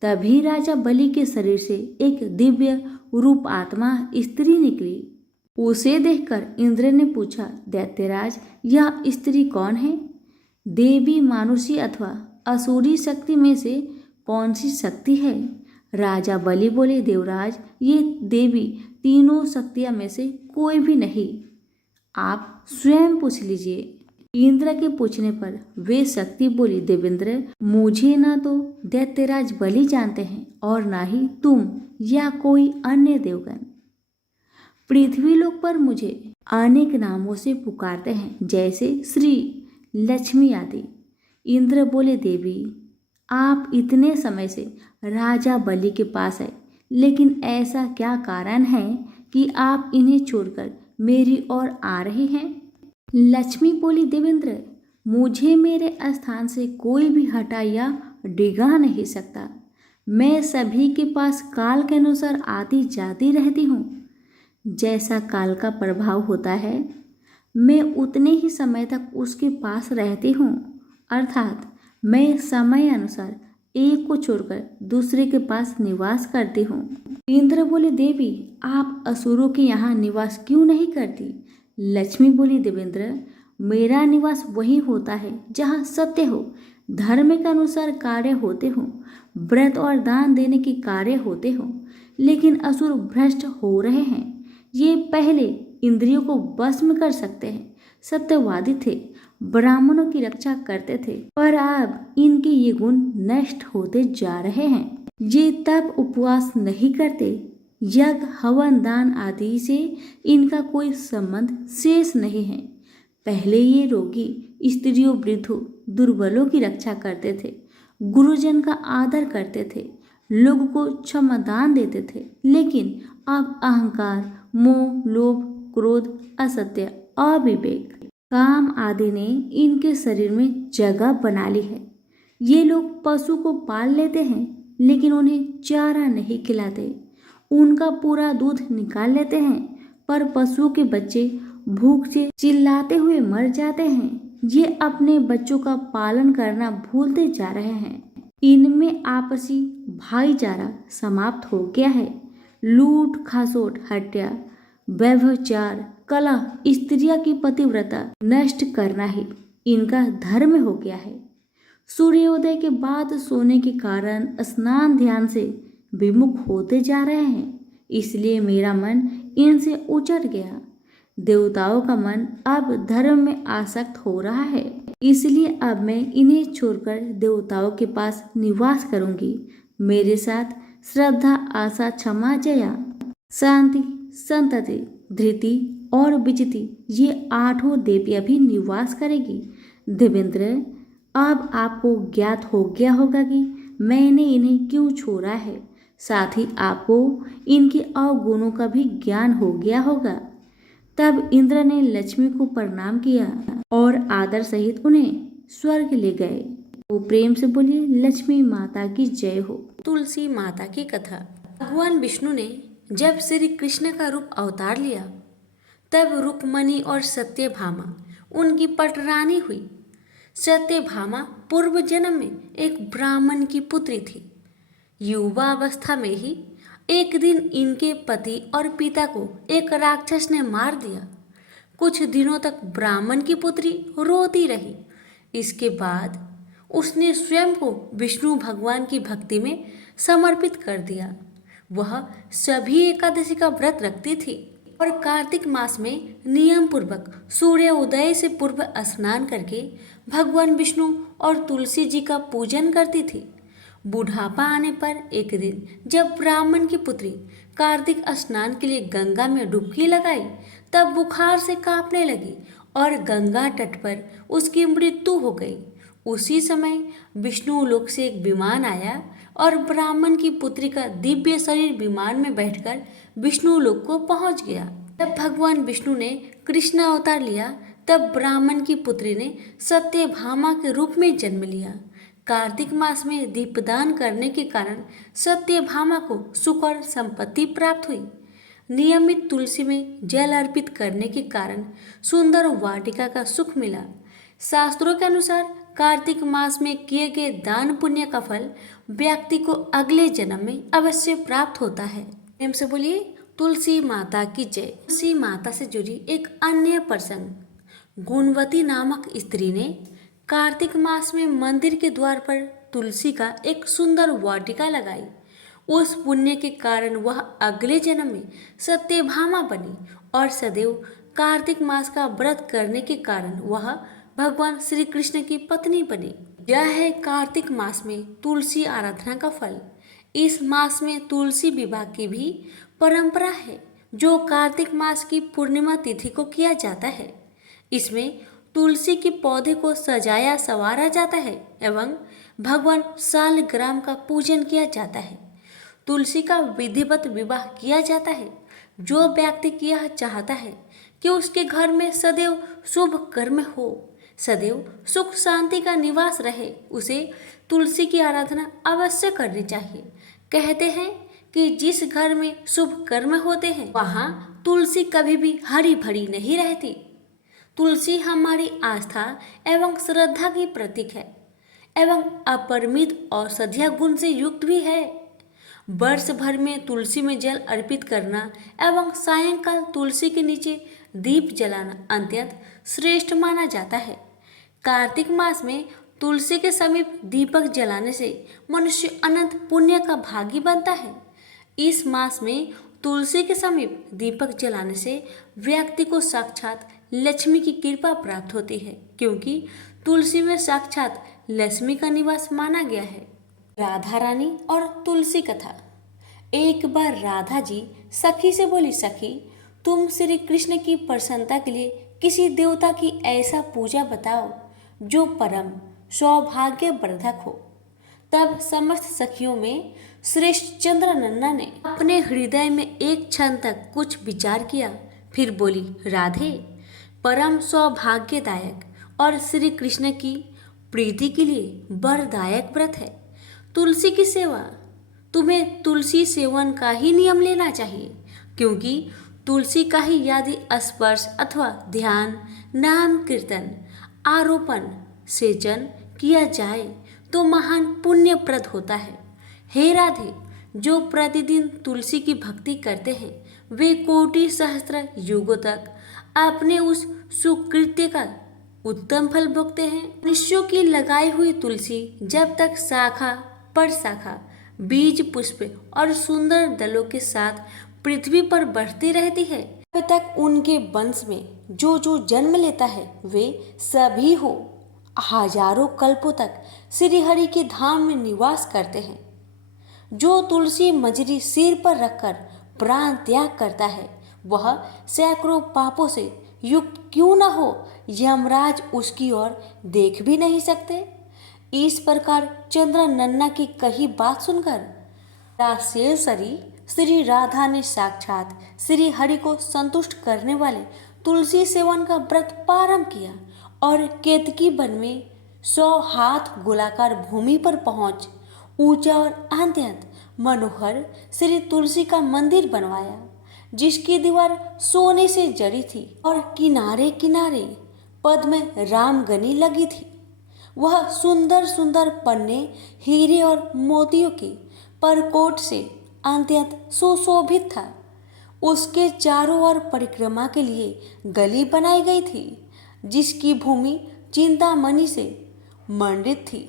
तभी राजा बलि के शरीर से एक दिव्य रूप आत्मा स्त्री निकली। उसे देखकर इंद्र ने पूछा, दैत्यराज यह स्त्री कौन है? देवी, मानुषी अथवा असुरी शक्ति में से कौन सी शक्ति है? राजा बलि बोले, देवराज ये देवी तीनों शक्तियां में से कोई भी नहीं, आप स्वयं पूछ लीजिए। इंद्र के पूछने पर वे शक्ति बोली, देवेंद्र मुझे ना तो दैत्यराज बलि जानते हैं और ना ही तुम या कोई अन्य देवगण। पृथ्वी लोक पर मुझे अनेक नामों से पुकारते हैं, जैसे श्री, लक्ष्मी आदि। इंद्र बोले, देवी आप इतने समय से राजा बलि के पास है, लेकिन ऐसा क्या कारण है कि आप इन्हें छोड़कर मेरी ओर आ रहे हैं? लक्ष्मी बोली, देवेंद्र मुझे मेरे स्थान से कोई भी हटा या डिगा नहीं सकता। मैं सभी के पास काल के अनुसार आती जाती रहती हूँ। जैसा काल का प्रभाव होता है मैं उतने ही समय तक उसके पास रहती हूँ, अर्थात मैं समय अनुसार एक को छोड़कर दूसरे के पास निवास करती हूँ। इंद्र बोले, देवी आप असुरों के यहाँ निवास क्यों नहीं करती? लक्ष्मी बोली, देवेंद्र मेरा निवास वही होता है जहाँ सत्य हो, धर्म के अनुसार कार्य होते हों, व्रत और दान देने के कार्य होते हों। लेकिन असुर भ्रष्ट हो रहे हैं, ये पहले इंद्रियों को भस्म कर सकते हैं, सत्यवादी थे, ब्राह्मणों की रक्षा करते थे, पर अब इनके ये गुण नष्ट होते जा रहे हैं। ये तब उपवास नहीं करते, यज्ञ हवन दान आदि से इनका कोई संबंध शेष नहीं है। पहले ये रोगी स्त्रियों वृद्धों दुर्बलों की रक्षा करते थे, गुरुजन का आदर करते थे, लोगों को क्षमादान देते थे, लेकिन अब अहंकार मोह लोभ क्रोध असत्य अविवेक काम आदि ने इनके शरीर में जगह बना ली है। ये लोग पशु को पाल लेते हैं लेकिन उन्हें चारा नहीं खिलाते, उनका पूरा दूध निकाल लेते हैं, पर पशुओं के बच्चे भूख से चिल्लाते हुए मर जाते हैं। ये अपने बच्चों का पालन करना भूलते जा रहे हैं। इनमें आपसी भाईचारा समाप्त हो गया है। लूट खसोट हत्या व्यभिचार कलह स्त्रियां की पतिव्रता नष्ट करना ही इनका धर्म हो गया है। सूर्योदय के बाद सोने के कारण स्नान ध्यान से विमुख होते जा रहे हैं, इसलिए मेरा मन इनसे उचट गया। देवताओं का मन अब धर्म में आसक्त हो रहा है, इसलिए अब मैं इन्हें छोड़कर देवताओं के पास निवास करूंगी। मेरे साथ श्रद्धा आशा क्षमा जया शांति संतति धृति और विजिति ये 8 देवियां भी निवास करेगी। देवेंद्र, अब आपको ज्ञात हो गया होगा कि मैंने इन्हें क्यों छोड़ा है, साथ ही आपको इनके अवगुणों का भी ज्ञान हो गया होगा। तब इंद्र ने लक्ष्मी को प्रणाम किया और आदर सहित उन्हें स्वर्ग ले गए। वो प्रेम से बोली, लक्ष्मी माता की जय हो। तुलसी माता की कथा। भगवान विष्णु ने जब श्री कृष्ण का रूप अवतार लिया, तब रुक्मणी और सत्यभामा उनकी पटरानी हुई। सत्यभामा पूर्व जन्म में एक ब्राह्मण की पुत्री थी। युवा अवस्था में ही एक दिन इनके पति और पिता को एक राक्षस ने मार दिया। कुछ दिनों तक ब्राह्मण की पुत्री रोती रही। इसके बाद उसने स्वयं को विष्णु भगवान की भक्ति में समर्पित कर दिया। वह सभी एकादशी का व्रत रखती थी और कार्तिक मास में नियम पूर्वक सूर्य उदय से पूर्व स्नान करके भगवान विष्णु और तुलसी जी का पूजन करती थी। बुढ़ापा आने पर एक दिन जब ब्राह्मण की पुत्री कार्तिक स्नान के लिए गंगा में डुबकी लगाई, तब बुखार से कांपने लगी और गंगा तट पर उसकी मृत्यु हो गई। उसी समय विष्णु लोक से एक विमान आया और ब्राह्मण की पुत्री का दिव्य शरीर विमान में बैठकर विष्णु लोक को पहुंच गया। जब भगवान विष्णु ने कृष्ण अवतार लिया, तब ब्राह्मण की पुत्री ने सत्यभामा के रूप में जन्म लिया। कार्तिक मास में दीपदान करने के कारण सत्यभामा को सुख और संपत्ति प्राप्त हुई। नियमित तुलसी में जल अर्पित करने के कारण सुंदर वाटिका का सुख मिला। शास्त्रों के अनुसार कार्तिक मास में किए गए दान पुण्य का फल व्यक्ति को अगले जन्म में अवश्य प्राप्त होता है। प्रेम से बोलिए तुलसी माता की जय। तुलसी माता से जुड़ी एक अन्य प्रसंग। गुणवती नामक स्त्री ने कार्तिक मास में मंदिर के द्वार पर तुलसी का एक सुंदर वाटिका लगाई। उस पुण्य के कारण वह अगले जन्म में सत्यभामा बनी और सदैव कार्तिक मास का व्रत करने के कारण वह भगवान श्री कृष्ण की पत्नी बनी। यह है कार्तिक मास में तुलसी आराधना का फल। इस मास में तुलसी विवाह की भी परंपरा है, जो कार्तिक मास की पूर्णिमा तिथि को किया जाता है। इसमें तुलसी के पौधे को सजाया संवारा जाता है एवं भगवान शालग्राम का पूजन किया जाता है। तुलसी का विधिवत विवाह किया जाता है। जो व्यक्ति यह चाहता है कि उसके घर में सदैव शुभ कर्म हो, सदैव सुख शांति का निवास रहे, उसे तुलसी की आराधना अवश्य करनी चाहिए। कहते हैं कि जिस घर में शुभ कर्म होते हैं वहाँ तुलसी कभी भी हरी भरी नहीं रहती। तुलसी हमारी आस्था एवं श्रद्धा की प्रतीक है एवं अपरिमित औषधीय गुण से युक्त भी है। वर्ष भर में तुलसी में जल अर्पित करना एवं सायंकाल तुलसी के नीचे दीप जलाना अत्यंत श्रेष्ठ माना जाता है। कार्तिक मास में तुलसी के समीप दीपक जलाने से मनुष्य अनंत पुण्य का भागी बनता है। इस मास में तुलसी के समीप दीपक जलाने से व्यक्ति को साक्षात लक्ष्मी की कृपा प्राप्त होती है, क्योंकि तुलसी में साक्षात लक्ष्मी का निवास माना गया है। राधा रानी और तुलसी कथा। एक बार राधा जी सखी से बोली, सखी तुम श्री कृष्ण की प्रसन्नता के लिए किसी देवता की ऐसा पूजा बताओ जो परम सौभाग्यवर्धक हो। तब समस्त सखियों में श्रेष्ठ चंद्रनन्ना ने अपने हृदय में एक क्षण तक कुछ विचार किया, फिर बोली, राधे परम सौभाग्यदायक और श्री कृष्ण की प्रीति के लिए वरदायक व्रत है तुलसी की सेवा। तुम्हें तुलसी सेवन का ही नियम लेना चाहिए, क्योंकि तुलसी का ही यदि स्पर्श अथवा ध्यान, नाम कीर्तन, आरोपण, सेचन किया जाए तो महान पुण्यप्रद होता है। हे राधे, जो प्रतिदिन तुलसी की भक्ति करते हैं वे कोटि सहस्त्र युगों तक अपने उस सुकृत्य का उत्तम फल भोगते हैं। मनुष्यों की लगाई हुई तुलसी जब तक शाखा पर शाखा, बीज, पुष्प और सुंदर दलों के साथ पृथ्वी पर बढ़ती रहती है, तब तक उनके वंश में जो जो जन्म लेता है वे सभी हो हजारों कल्पों तक श्री हरि के धाम में निवास करते हैं। जो तुलसी मंजरी सिर पर रखकर प्राण त्याग करता है वह सैकड़ों पापों से युक्त क्यों न हो, यमराज उसकी ओर देख भी नहीं सकते। इस प्रकार चंद्रनन्ना की कही बात सुनकर रासेश्वरी श्री राधा ने साक्षात श्री हरि को संतुष्ट करने वाले तुलसी सेवन का व्रत प्रारंभ किया और केतकी वन में 100 हाथ गोलाकार भूमि पर पहुंच ऊंचा और अत्यंत मनोहर श्री तुलसी का मंदिर बनवाया, जिसकी दीवार सोने से जड़ी थी और किनारे किनारे पद्म रामगनी लगी थी। वह सुंदर सुंदर पन्ने हीरे और मोतियों के परकोट से अत्यंत सुशोभित था। उसके चारों ओर परिक्रमा के लिए गली बनाई गई थी, जिसकी भूमि चिंतामणि से मंडित थी।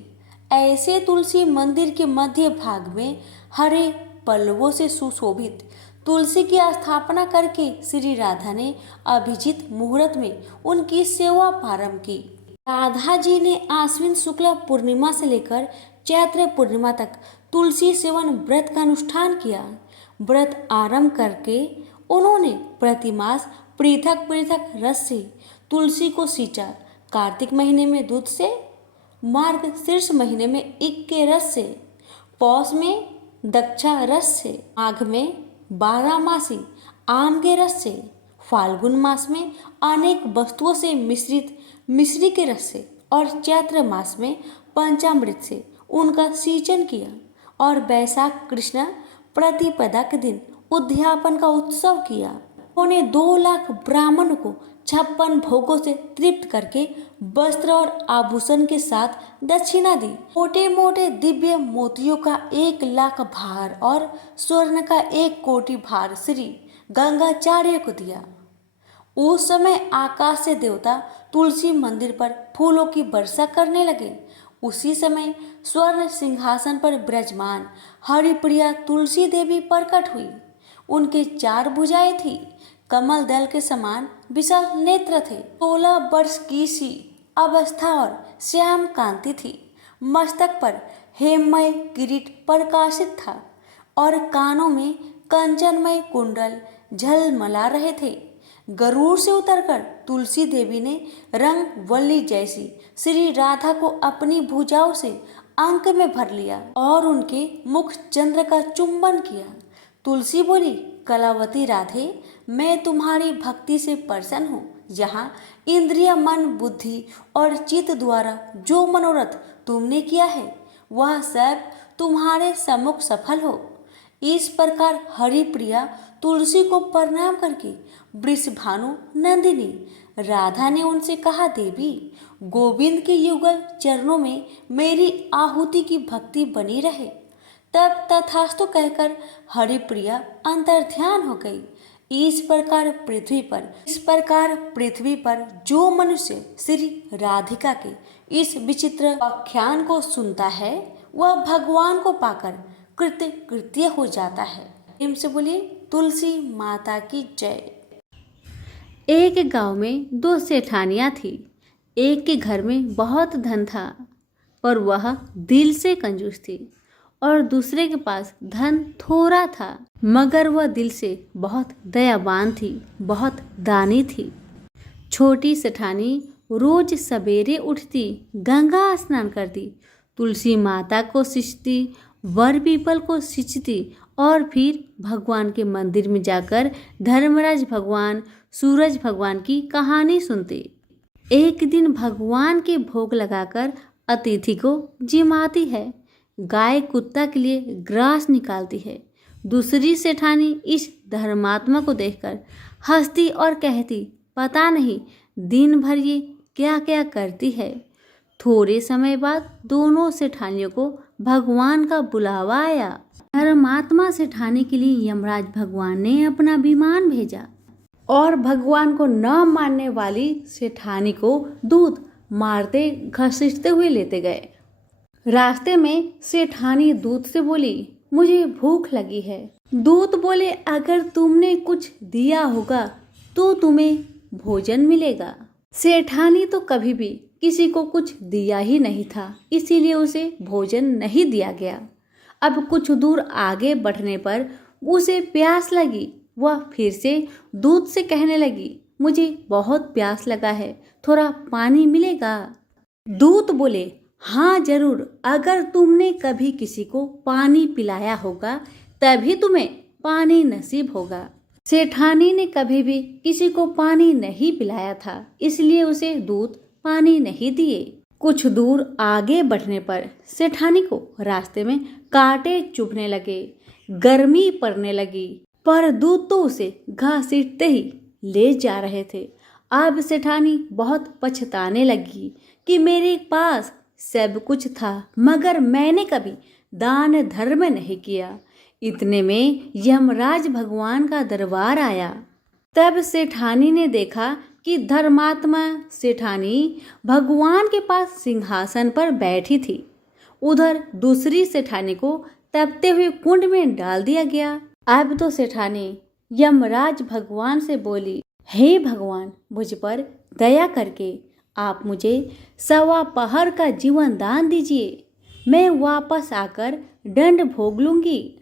ऐसे तुलसी मंदिर के मध्य भाग में हरे पल्लवों से सुशोभित तुलसी की स्थापना करके श्री राधा ने अभिजीत मुहूर्त में उनकी सेवा प्रारंभ की। राधा जी ने आश्विन शुक्ला पूर्णिमा से लेकर चैत्र पूर्णिमा तक तुलसी सेवन व्रत का अनुष्ठान किया। व्रत आरंभ करके उन्होंने प्रतिमास पृथक पृथक रस से तुलसी को सींचा। कार्तिक महीने में दूध से, मार्गशीर्ष महीने में ईख के रस से, पौष में दक्षा रस से, माघ में बारहमासी आम के रस से, फाल्गुन मास में अनेक वस्तुओं से मिश्रित मिश्री के रस से और चैत्र मास में पंचामृत से उनका सिंचन किया और वैशाख कृष्ण प्रतिपदा के दिन उद्यापन का उत्सव किया। उन्होंने 2 लाख ब्राह्मण को 56 भोगों से तृप्त करके वस्त्र और आभूषण के साथ दक्षिणा दी। मोटे मोटे दिव्य मोतियों का 1 लाख भार और स्वर्ण का 1 कोटि भार श्री गंगाचार्य को दिया। उस समय आकाश से देवता तुलसी मंदिर पर फूलों की वर्षा करने लगे। उसी समय स्वर्ण सिंहासन पर विराजमान हरिप्रिया तुलसी देवी प्रकट हुई। उनके 4 भुजाएं थी, कमल दल के समान विशाल नेत्र थे। 16 वर्ष की सी अवस्था और श्याम कांति थी। मस्तक पर हेममय किरीट प्रकाशित था और कानों में कंचनमय कुंडल झलमला रहे थे। गरुड़ से उतरकर तुलसी देवी ने रंग वल्ली जैसी श्री राधा को अपनी भुजाओं से अंक में भर लिया और उनके मुख चंद्र का चुंबन किया। तुलसी बोली, कलावती राधे, मैं तुम्हारी भक्ति से प्रसन्न हूँ। यहाँ इंद्रिय, मन, बुद्धि और चित्त द्वारा जो मनोरथ तुमने किया है वह सब तुम्हारे सम्मुख सफल हो। इस प्रकार हरिप्रिया तुलसी को प्रणाम करके वृषभानु नंदिनी राधा ने उनसे कहा, देवी, गोविंद के युगल चरणों में मेरी आहुति की भक्ति बनी रहे। तब तथास्तु कहकर हरिप्रिया अंतर्ध्यान हो गई। इस प्रकार पृथ्वी पर जो मनुष्य श्री राधिका के इस विचित्र आख्यान को सुनता है वह भगवान को पाकर कृत्य कृत्य हो जाता है। प्रेम से बोलिए तुलसी माता की जय। एक गांव में दो सेठानियां थी। एक के घर में बहुत धन था पर वह दिल से कंजूस थी, और दूसरे के पास धन थोड़ा था मगर वह दिल से बहुत दयावान थी, बहुत दानी थी। छोटी सेठानी रोज सवेरे उठती, गंगा स्नान करती, तुलसी माता को सींचती, वर पीपल को सींचती और फिर भगवान के मंदिर में जाकर धर्मराज भगवान, सूरज भगवान की कहानी सुनती। एक दिन भगवान के भोग लगाकर अतिथि को जिमाती है, गाय कुत्ता के लिए ग्रास निकालती है। दूसरी सेठानी इस धर्मात्मा को देखकर हंसती और कहती, पता नहीं दिन भर ये क्या क्या करती है। थोड़े समय बाद दोनों सेठानियों को भगवान का बुलावा आया। धर्मात्मा सेठानी के लिए यमराज भगवान ने अपना विमान भेजा और भगवान को न मानने वाली सेठानी को दूध मारते घसीटते हुए लेते गए। रास्ते में सेठानी दूत से बोली, मुझे भूख लगी है। दूत बोले, अगर तुमने कुछ दिया होगा तो तुम्हें भोजन मिलेगा। सेठानी तो कभी भी किसी को कुछ दिया ही नहीं था, इसीलिए उसे भोजन नहीं दिया गया। अब कुछ दूर आगे बढ़ने पर उसे प्यास लगी। वह फिर से दूत से कहने लगी, मुझे बहुत प्यास लगा है, थोड़ा पानी मिलेगा। दूत बोले, हाँ जरूर, अगर तुमने कभी किसी को पानी पिलाया होगा तभी तुम्हें पानी नसीब होगा। सेठानी ने कभी भी किसी को पानी नहीं पिलाया था, इसलिए उसे दूत पानी नहीं दिए। कुछ दूर आगे बढ़ने पर सेठानी को रास्ते में कांटे चुभने लगे, गर्मी पड़ने लगी, पर दूत तो उसे घसीटते ही ले जा रहे थे। अब सेठानी बहुत पछताने लगी कि मेरे पास सब कुछ था मगर मैंने कभी दान धर्म नहीं किया। इतने में यमराज भगवान का दरबार आया। तब सेठानी ने देखा कि धर्मात्मा सेठानी भगवान के पास सिंहासन पर बैठी थी। उधर दूसरी सेठानी को तपते हुए कुंड में डाल दिया गया। अब तो सेठानी यमराज भगवान से बोली, हे भगवान, मुझ पर दया करके आप मुझे 1.25 पहर का जीवन दान दीजिए, मैं वापस आकर दंड भोग लूंगी।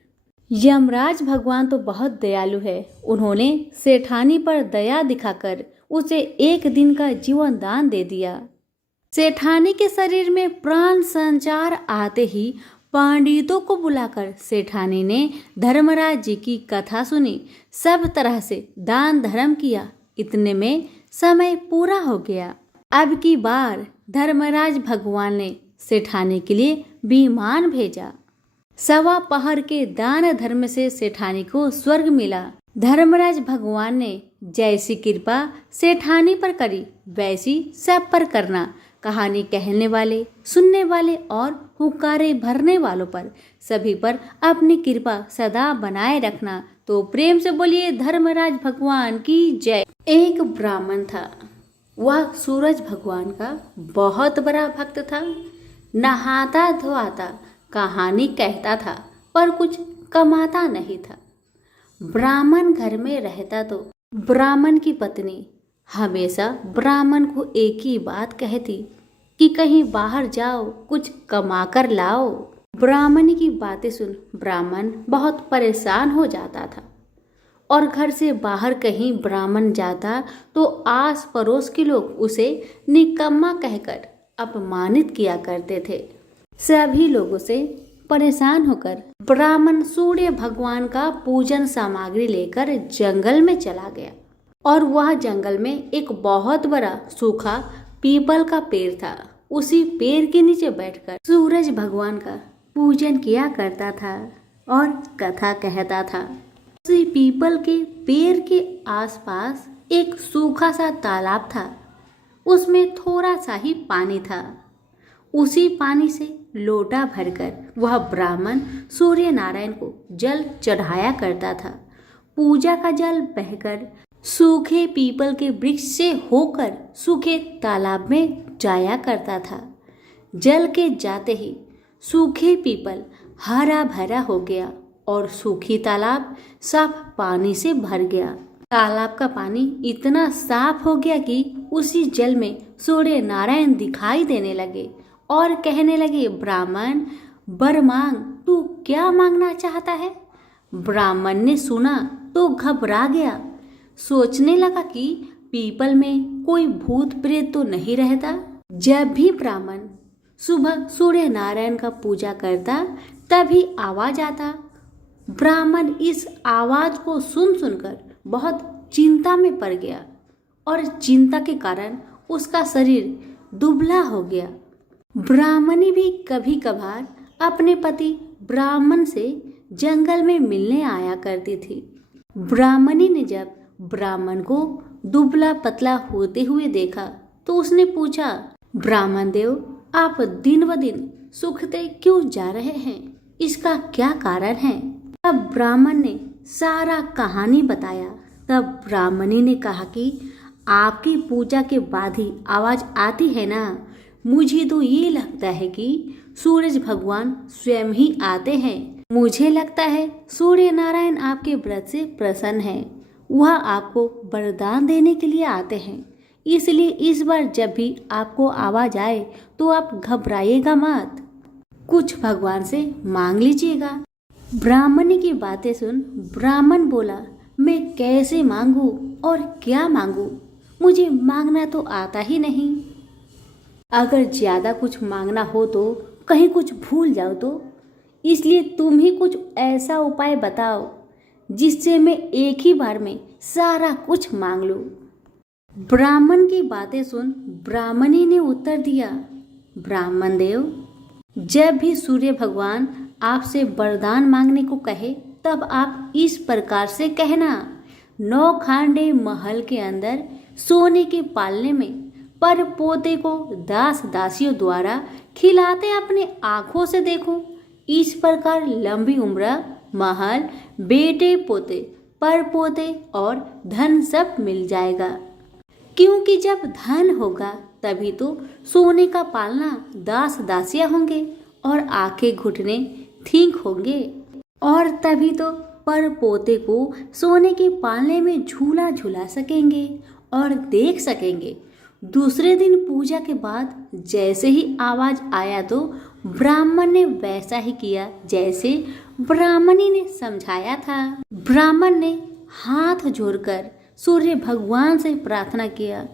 यमराज भगवान तो बहुत दयालु है, उन्होंने सेठानी पर दया दिखाकर उसे 1 दिन का जीवन दान दे दिया। सेठानी के शरीर में प्राण संचार आते ही पंडितों को बुलाकर सेठानी ने धर्मराज जी की कथा सुनी, सब तरह से दान धर्म किया। इतने में समय पूरा हो गया। अब की बार धर्मराज भगवान ने सेठानी के लिए विमान भेजा। 1.25 पहर के दान धर्म से सेठानी को स्वर्ग मिला। धर्मराज भगवान ने जैसी कृपा सेठानी पर करी वैसी सब पर करना। कहानी कहने वाले, सुनने वाले और हुक्कारे भरने वालों पर सभी पर अपनी कृपा सदा बनाए रखना। तो प्रेम से बोलिए धर्मराज भगवान की जय। एक ब्राह्मण था, वह सूरज भगवान का बहुत बड़ा भक्त था। नहाता धोआता, कहानी कहता था पर कुछ कमाता नहीं था। ब्राह्मण घर में रहता तो ब्राह्मण की पत्नी हमेशा ब्राह्मण को एक ही बात कहती कि कहीं बाहर जाओ, कुछ कमा कर लाओ। ब्राह्मण की बातें सुन ब्राह्मण बहुत परेशान हो जाता था और घर से बाहर कहीं ब्राह्मण जाता तो आस पड़ोस के लोग उसे निकम्मा कहकर अपमानित किया करते थे। सभी लोगों से परेशान होकर ब्राह्मण सूर्य भगवान का पूजन सामग्री लेकर जंगल में चला गया और वह जंगल में एक बहुत बड़ा सूखा पीपल का पेड़ था। उसी पेड़ के नीचे बैठकर सूरज भगवान का पूजन किया करता था और कथा कहता था। उसी पीपल के पेड़ के आसपास एक सूखा सा तालाब था, उसमें थोड़ा सा ही पानी था। उसी पानी से लोटा भरकर वह ब्राह्मण सूर्य नारायण को जल चढ़ाया करता था। पूजा का जल बहकर सूखे पीपल के वृक्ष से होकर सूखे तालाब में जाया करता था। जल के जाते ही सूखे पीपल हरा भरा हो गया और सूखी तालाब साफ पानी से भर गया। तालाब का पानी इतना साफ हो गया कि उसी जल में सूर्य नारायण दिखाई देने लगे और कहने लगे, ब्राह्मण वर मांग, तू क्या मांगना चाहता है? ब्राह्मण ने सुना तो घबरा गया, सोचने लगा कि पीपल में कोई भूत प्रेत तो नहीं रहता। जब भी ब्राह्मण सुबह सूर्य नारायण का पूजा करता तभी आवाज आता। ब्राह्मण इस आवाज को सुनकर बहुत चिंता में पड़ गया और चिंता के कारण उसका शरीर दुबला हो गया। ब्राह्मणी भी कभी कभार अपने पति ब्राह्मण से जंगल में मिलने आया करती थी। ब्राह्मणी ने जब ब्राह्मण को दुबला पतला होते हुए देखा तो उसने पूछा, ब्राह्मण देव, आप दिन ब दिन सूखते क्यों जा रहे हैं? इसका क्या कारण है? तब ब्राह्मण ने सारा कहानी बताया। तब ब्राह्मणी ने कहा कि आपकी पूजा के बाद ही आवाज आती है ना, मुझे तो ये लगता है कि सूरज भगवान स्वयं ही आते हैं। मुझे लगता है सूर्य नारायण आपके व्रत से प्रसन्न है, वह आपको वरदान देने के लिए आते हैं। इसलिए इस बार जब भी आपको आवाज आए तो आप घबराइएगा मत, कुछ भगवान से मांग लीजिएगा। ब्राह्मणी की बातें सुन ब्राह्मण बोला, मैं कैसे मांगू और क्या मांगू? मुझे मांगना तो आता ही नहीं। अगर ज्यादा कुछ मांगना हो तो कहीं कुछ भूल जाओ तो, इसलिए तुम ही कुछ ऐसा उपाय बताओ जिससे मैं एक ही बार में सारा कुछ मांग लूं। ब्राह्मण की बातें सुन ब्राह्मणी ने उत्तर दिया, ब्राह्मण देव, जब भी सूर्य भगवान आपसे वरदान मांगने को कहे तब आप इस प्रकार से कहना, 9 खांडे महल के अंदर सोने के पालने में पर पोते को दास दासियों द्वारा खिलाते अपने आंखों से देखो। इस प्रकार लंबी उम्र, महल, बेटे पोते, पर पोते और धन सब मिल जाएगा। क्योंकि जब धन होगा तभी तो सोने का पालना दास दासियां होंगे और आंखें घुटने ठीक होंगे, और तभी तो पर पोते को सोने के पालने में झूला झूला सकेंगे और देख सकेंगे। दूसरे दिन पूजा के बाद जैसे ही आवाज आया तो ब्राह्मण ने वैसा ही किया जैसे ब्राह्मणी ने समझाया था। ब्राह्मण ने हाथ जोड़कर सूर्य भगवान से प्रार्थना किया,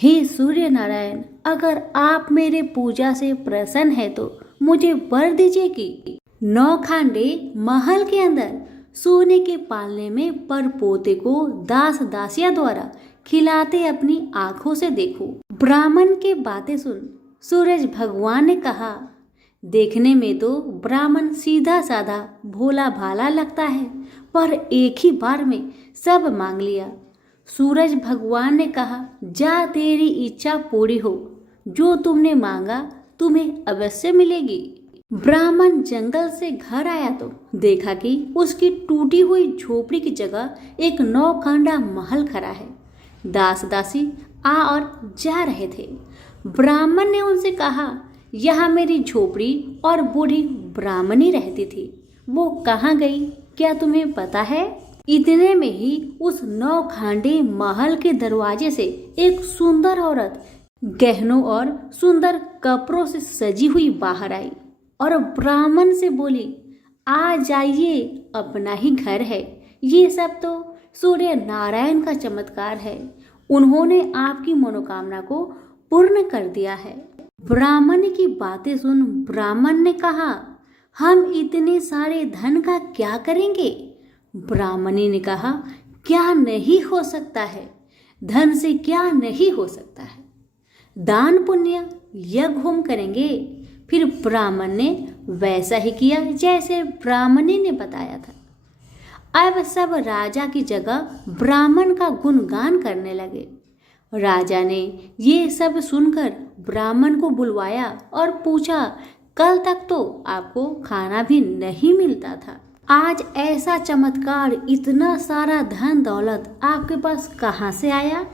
हे सूर्य नारायण, अगर आप मेरे पूजा से प्रसन्न है तो मुझे वर दीजिए कि 9 खांडे महल के अंदर सोने के पालने में पर पोते को दास दासिया द्वारा खिलाते अपनी आंखों से देखो। ब्राह्मण की बातें सुन सूरज भगवान ने कहा, देखने में तो ब्राह्मण सीधा साधा भोला भाला लगता है, पर एक ही बार में सब मांग लिया। सूरज भगवान ने कहा, जा तेरी इच्छा पूरी हो, जो तुमने मांगा तुम्हें अवश्य मिलेगी। ब्राह्मण जंगल से घर आया तो देखा कि उसकी टूटी हुई झोपड़ी की जगह एक 9 खांडा महल खड़ा है। दास दासी आ और जा रहे थे। ब्राह्मण ने उनसे कहा, यहाँ मेरी झोपड़ी और बूढ़ी ब्राह्मणी रहती थी, वो कहाँ गई, क्या तुम्हें पता है? इतने में ही उस 9 खांडे महल के दरवाजे से एक सुंदर औरत गहनों और सुंदर कपड़ों से सजी हुई बाहर आई और ब्राह्मण से बोली, आ जाइए, अपना ही घर है, ये सब तो सूर्य नारायण का चमत्कार है, उन्होंने आपकी मनोकामना को पूर्ण कर दिया है। ब्राह्मण की बातें सुन ब्राह्मण ने कहा, हम इतने सारे धन का क्या करेंगे? ब्राह्मणी ने कहा, क्या नहीं हो सकता है, धन से क्या नहीं हो सकता है, दान पुण्य यज्ञ होम करेंगे। फिर ब्राह्मण ने वैसा ही किया जैसे ब्राह्मणी ने बताया था। अब सब राजा की जगह ब्राह्मण का गुणगान करने लगे। राजा ने ये सब सुनकर ब्राह्मण को बुलवाया और पूछा, कल तक तो आपको खाना भी नहीं मिलता था, आज ऐसा चमत्कार, इतना सारा धन दौलत आपके पास कहाँ से आया?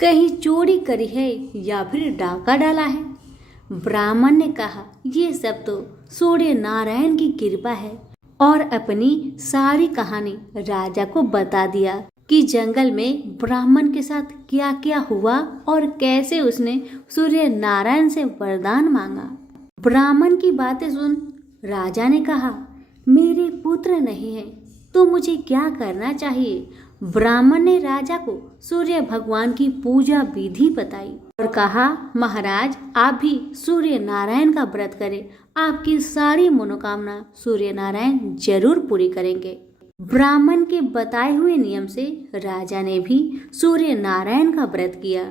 कहीं चोरी करी है या फिर डाका डाला है? ब्राह्मण ने कहा, ये सब तो सूर्य नारायण की कृपा है, और अपनी सारी कहानी राजा को बता दिया कि जंगल में ब्राह्मण के साथ क्या क्या हुआ और कैसे उसने सूर्य नारायण से वरदान मांगा। ब्राह्मण की बातें सुन राजा ने कहा, मेरे पुत्र नहीं है तो मुझे क्या करना चाहिए। ब्राह्मण ने राजा को सूर्य भगवान की पूजा विधि बताई और कहा, महाराज आप भी सूर्य नारायण का व्रत करें, आपकी सारी मनोकामना सूर्य नारायण जरूर पूरी करेंगे। ब्राह्मण के बताए हुए नियम से राजा ने भी सूर्य नारायण का व्रत किया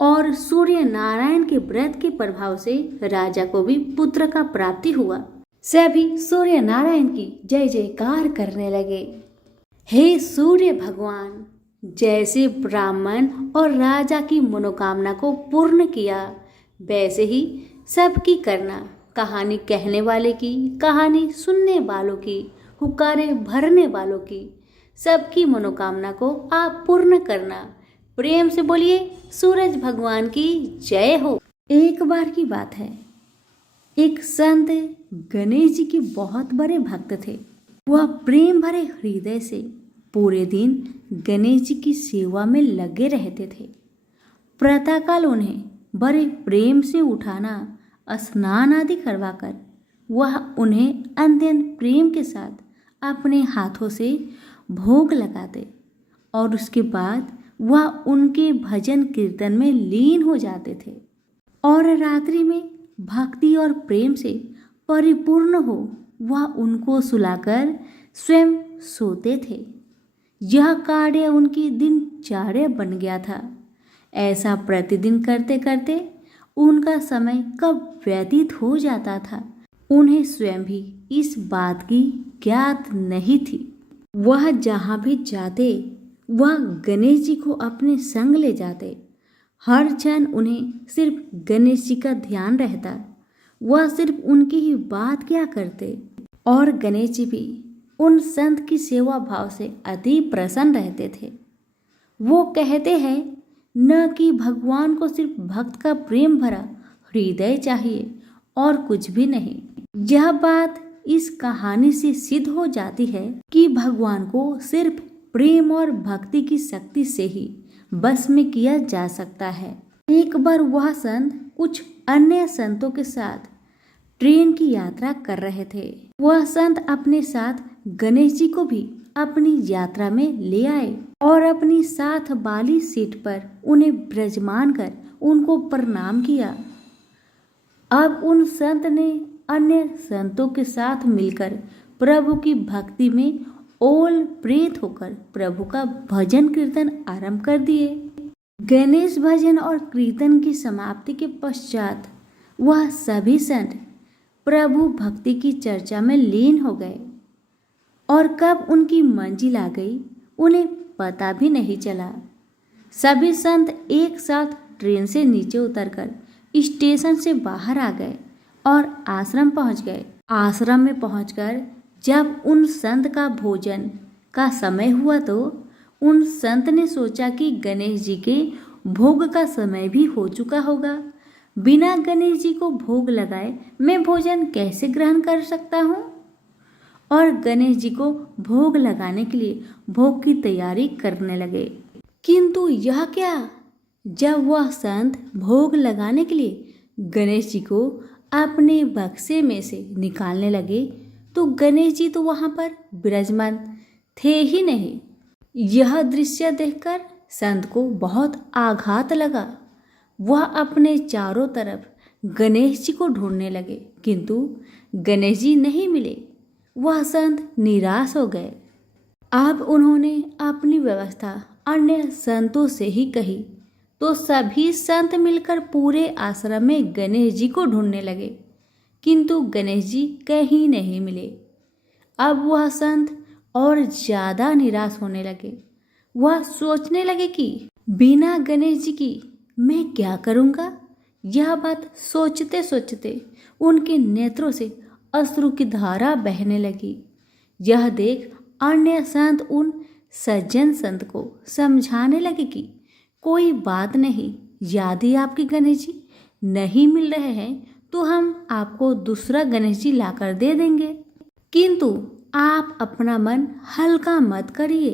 और सूर्य नारायण के व्रत के प्रभाव से राजा को भी पुत्र का प्राप्ति हुआ। सभी सूर्य नारायण की जय जयकार करने लगे। हे सूर्य भगवान, जैसे ब्राह्मण और राजा की मनोकामना को पूर्ण किया वैसे ही सबकी करना, कहानी कहने वाले की, कहानी सुनने वालों की, हुक्कारे भरने वालों की, सबकी मनोकामना को आप पूर्ण करना। प्रेम से बोलिए सूरज भगवान की जय हो। एक बार की बात है, एक संत गणेश जी के बहुत बड़े भक्त थे। वह प्रेम भरे हृदय से पूरे दिन गणेश जी की सेवा में लगे रहते थे। प्रातःकाल उन्हें बड़े प्रेम से उठाना, स्नान आदि करवाकर वह उन्हें अत्यंत प्रेम के साथ अपने हाथों से भोग लगाते और उसके बाद वह उनके भजन कीर्तन में लीन हो जाते थे और रात्रि में भक्ति और प्रेम से परिपूर्ण हो वह उनको सुलाकर स्वयं सोते थे। यह कार्य उनकी दिनचर्या बन गया था। ऐसा प्रतिदिन करते करते उनका समय कब व्यतीत हो जाता था उन्हें स्वयं भी इस बात की ज्ञात नहीं थी। वह जहाँ भी जाते वह गणेश जी को अपने संग ले जाते। हर क्षण उन्हें सिर्फ गणेश जी का ध्यान रहता। वह सिर्फ उनकी ही बात क्या करते और गणेश जी भी उन संत की सेवा भाव से अति प्रसन्न रहते थे। वो कहते हैं न कि भगवान को सिर्फ भक्त का प्रेम भरा हृदय चाहिए और कुछ भी नहीं। यह बात इस कहानी से सिद्ध हो जाती है कि भगवान को सिर्फ प्रेम और भक्ति की शक्ति से ही बस में किया जा सकता है। एक बार वह संत कुछ अन्य संतों के साथ ट्रेन की यात्रा कर रहे थे। वह संत अपने साथ गणेश जी को भी अपनी यात्रा में ले आए और अपनी साथ वाली सीट पर उन्हें विराजमान कर उनको प्रणाम किया। अब उन संत ने अन्य संतों के साथ मिलकर प्रभु की भक्ति में ओल प्रेत होकर प्रभु का भजन कीर्तन आरंभ कर दिए। गणेश भजन और कीर्तन की समाप्ति के पश्चात वह सभी संत प्रभु भक्ति की चर्चा में लीन हो गए और कब उनकी मंजिल आ गई उन्हें पता भी नहीं चला। सभी संत एक साथ ट्रेन से नीचे उतरकर स्टेशन से बाहर आ गए और आश्रम पहुंच गए। आश्रम में पहुंचकर जब उन संत का भोजन का समय हुआ तो उन संत ने सोचा कि गणेश जी के भोग का समय भी हो चुका होगा। बिना गणेश जी को भोग लगाए मैं भोजन कैसे ग्रहण कर सकता हूँ? और गणेश जी को भोग लगाने के लिए भोग की तैयारी करने लगे। किंतु यह क्या, जब वह संत भोग लगाने के लिए गणेश जी को अपने बक्से में से निकालने लगे तो गणेश जी तो वहां पर विराजमान थे ही नहीं। यह दृश्य देखकर संत को बहुत आघात लगा। वह अपने चारों तरफ गणेश जी को ढूंढने लगे किंतु गणेश जी नहीं मिले। वह संत निराश हो गए। अब उन्होंने अपनी व्यवस्था अन्य संतों से ही कही तो सभी संत मिलकर पूरे आश्रम में गणेश जी को ढूंढने लगे किंतु गणेश जी कहीं नहीं मिले। अब वह संत और ज्यादा निराश होने लगे। वह सोचने लगे कि बिना गणेश जी की मैं क्या करूँगा। यह बात सोचते सोचते उनके नेत्रों से अश्रु की धारा बहने लगी। यह देख अन्य संत उन सज्जन संत को समझाने लगे कि कोई बात नहीं, यदि आपके गणेश जी नहीं मिल रहे हैं तो हम आपको दूसरा गणेश जी लाकर दे देंगे, किंतु आप अपना मन हल्का मत करिए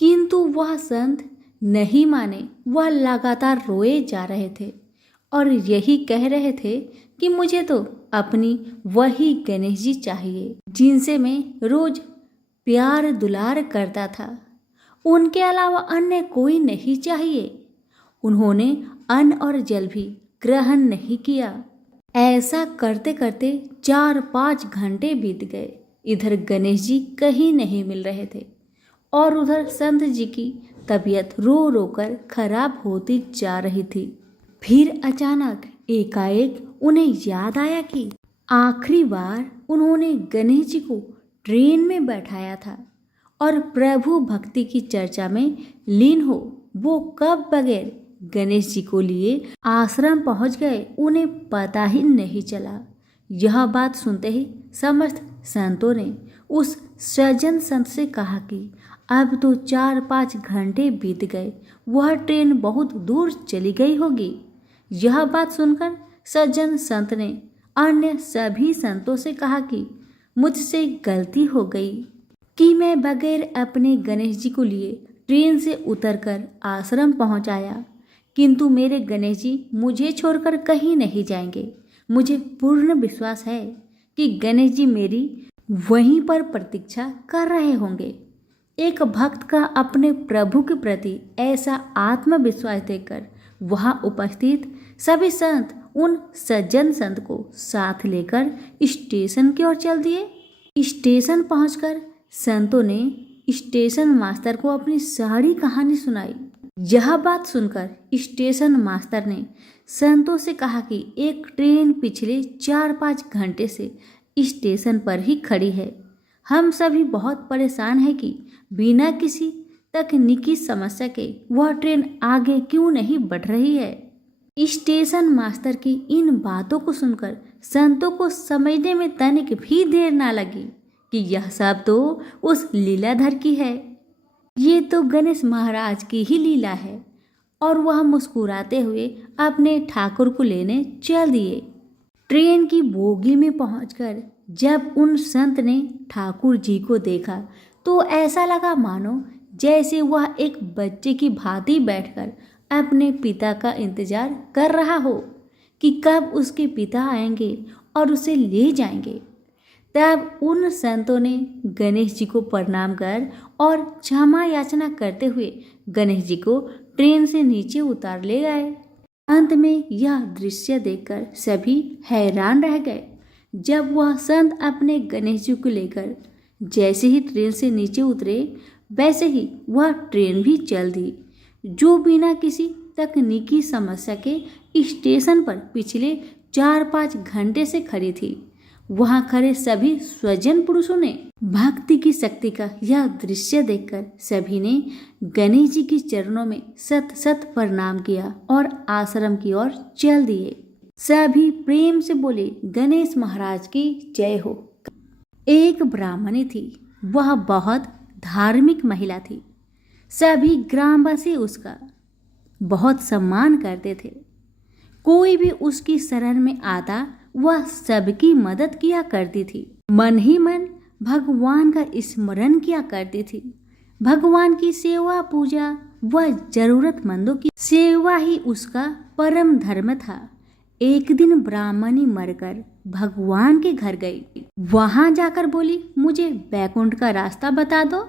किंतु वह संत नहीं माने। वह लगातार रोए जा रहे थे और यही कह रहे थे कि मुझे तो अपनी वही गणेश जी चाहिए जिनसे मैं रोज प्यार दुलार करता था। उनके अलावा अन्य कोई नहीं चाहिए। उन्होंने अन्न और जल भी ग्रहण नहीं किया। ऐसा करते करते 4-5 घंटे बीत गए। इधर गणेश जी कहीं नहीं मिल रहे थे और उधर संत जी की तबीयत रो रो कर खराब होती जा रही थी। फिर अचानक एकाएक उन्हें याद आया कि आखिरी बार उन्होंने गणेश जी को ट्रेन में बैठाया था और प्रभु भक्ति की चर्चा में लीन हो वो कब बगैर गणेश जी को लिए आश्रम पहुंच गए उन्हें पता ही नहीं चला। यह बात सुनते ही समस्त संतों ने उस सज्जन संत से कहा कि अब तो 4-5 घंटे बीत गए, वह ट्रेन बहुत दूर चली गई होगी। यह बात सुनकर सज्जन संत ने अन्य सभी संतों से कहा कि मुझसे गलती हो गई कि मैं बगैर अपने गणेश जी को लिए ट्रेन से उतरकर आश्रम पहुंच आया, किंतु मेरे गणेश जी मुझे छोड़कर कहीं नहीं जाएंगे। मुझे पूर्ण विश्वास है कि गणेश जी मेरी वहीं पर प्रतीक्षा कर रहे होंगे। एक भक्त का अपने प्रभु के प्रति ऐसा आत्मविश्वास देखकर वहां उपस्थित सभी संत उन सज्जन संत को साथ लेकर स्टेशन की ओर चल दिए। स्टेशन पहुंचकर संतों ने स्टेशन मास्टर को अपनी सारी कहानी सुनाई। यह बात सुनकर स्टेशन मास्टर ने संतों से कहा कि एक ट्रेन पिछले 4-5 घंटे से स्टेशन पर ही खड़ी है। हम सभी बहुत परेशान हैं कि बिना किसी तकनीकी समस्या के वह ट्रेन आगे क्यों नहीं बढ़ रही है। स्टेशन मास्टर की इन बातों को सुनकर संतों को समझने में तनिक भी देर ना लगी कि यह सब तो उस लीलाधर की है। ये तो गणेश महाराज की ही लीला है। और वह मुस्कुराते हुए अपने ठाकुर को लेने चल दिए। ट्रेन की बोगी में पहुंचकर जब उन संत ने ठाकुर जी को देखा तो ऐसा लगा मानो जैसे वह एक बच्चे की भांति बैठकर अपने पिता का इंतजार कर रहा हो कि कब उसके पिता आएंगे और उसे ले जाएंगे। तब उन संतों ने गणेश जी को प्रणाम कर और क्षमा याचना करते हुए गणेश जी को ट्रेन से नीचे उतार ले गए। अंत में यह दृश्य देखकर सभी हैरान रह गए। जब वह संत अपने गणेश जी को लेकर जैसे ही ट्रेन से नीचे उतरे वैसे ही वह ट्रेन भी चल दी, जो बिना किसी तकनीकी समस्या के स्टेशन पर पिछले 4-5 घंटे से खड़ी थी। वहां खड़े सभी स्वजन पुरुषों ने भक्ति की शक्ति का यह दृश्य देखकर सभी ने गणेश जी के चरणों में सत सत प्रणाम किया और आश्रम की ओर चल दिए। सभी प्रेम से बोले, गणेश महाराज की जय हो। एक ब्राह्मणी थी, वह बहुत धार्मिक महिला थी। सभी ग्रामवासी उसका बहुत सम्मान करते थे। कोई भी उसकी शरण में आता वह सबकी मदद किया करती थी। मन ही मन भगवान का स्मरण किया करती थी। भगवान की सेवा पूजा व जरूरतमंदों की सेवा ही उसका परम धर्म था। एक दिन ब्राह्मणी मरकर भगवान के घर गई। वहां जाकर बोली, मुझे बैकुंठ का रास्ता बता दो।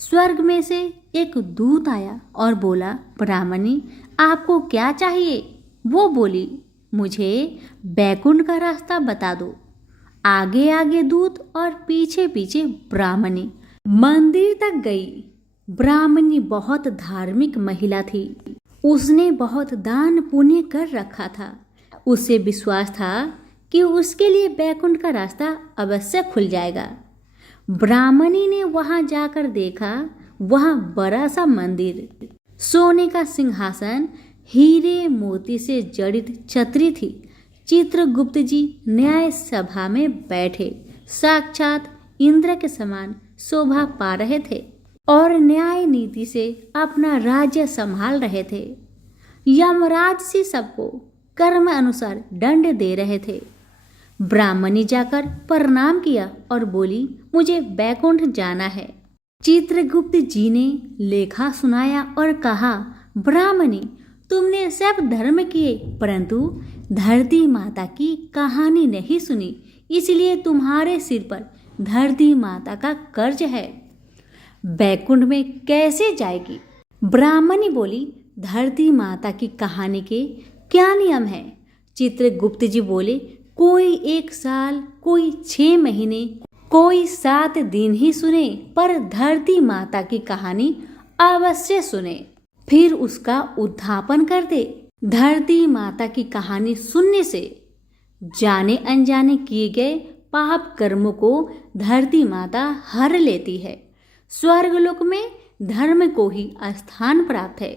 स्वर्ग में से एक दूत आया और बोला, ब्राह्मणी आपको क्या चाहिए? वो बोली, मुझे बैकुंठ का रास्ता बता दो। आगे आगे दूत और पीछे पीछे ब्राह्मणी मंदिर तक गई। ब्राह्मणी बहुत धार्मिक महिला थी। उसने बहुत दान पुण्य कर रखा था। उसे विश्वास था कि उसके लिए बैकुंठ का रास्ता अवश्य खुल जाएगा। ब्राह्मणी ने वहां जाकर देखा, वहां बड़ा सा मंदिर, सोने का सिंहासन, हीरे मोती से जड़ित छतरी थी। चित्रगुप्त जी न्याय सभा में बैठे साक्षात इंद्र के समान शोभा पा रहे थे और न्याय नीति से अपना राज्य संभाल रहे थे। यमराज से सबको कर्म अनुसार दंड दे रहे थे। ब्राह्मणी जाकर प्रणाम किया और बोली, मुझे बैकुंठ जाना है। चित्रगुप्त जी ने लेखा सुनाया और कहा, ब्राह्मणी, तुमने सब धर्म किए परंतु धरती माता की कहानी नहीं सुनी, इसलिए तुम्हारे सिर पर धरती माता का कर्ज है। बैकुंठ में कैसे जाएगी? ब्राह्मणी बोली, धरती माता की कहानी के क्या नियम है? चित्रगुप्त जी बोले, कोई 1 साल, कोई 6 महीने, कोई 7 दिन ही सुने, पर धरती माता की कहानी अवश्य सुने, फिर उसका उद्धापन कर दे। धरती माता की कहानी सुनने से जाने अनजाने किए गए पाप कर्मों को धरती माता हर लेती है। स्वर्गलोक में धर्म को ही स्थान प्राप्त है,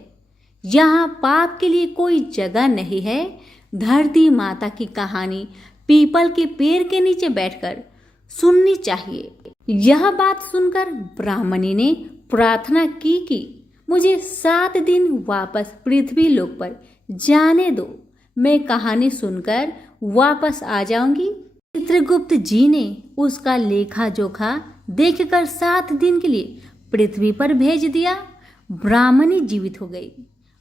यहाँ पाप के लिए कोई जगह नहीं है। धरती माता की कहानी पीपल के पेड़ के नीचे बैठकर सुननी चाहिए। यह बात सुनकर ब्राह्मणी ने प्रार्थना की कि मुझे 7 दिन वापस पृथ्वी लोक पर जाने दो, मैं कहानी सुनकर वापस आ जाऊंगी। चित्रगुप्त जी ने उसका लेखा जोखा देखकर 7 दिन के लिए पृथ्वी पर भेज दिया। ब्राह्मणी जीवित हो गई।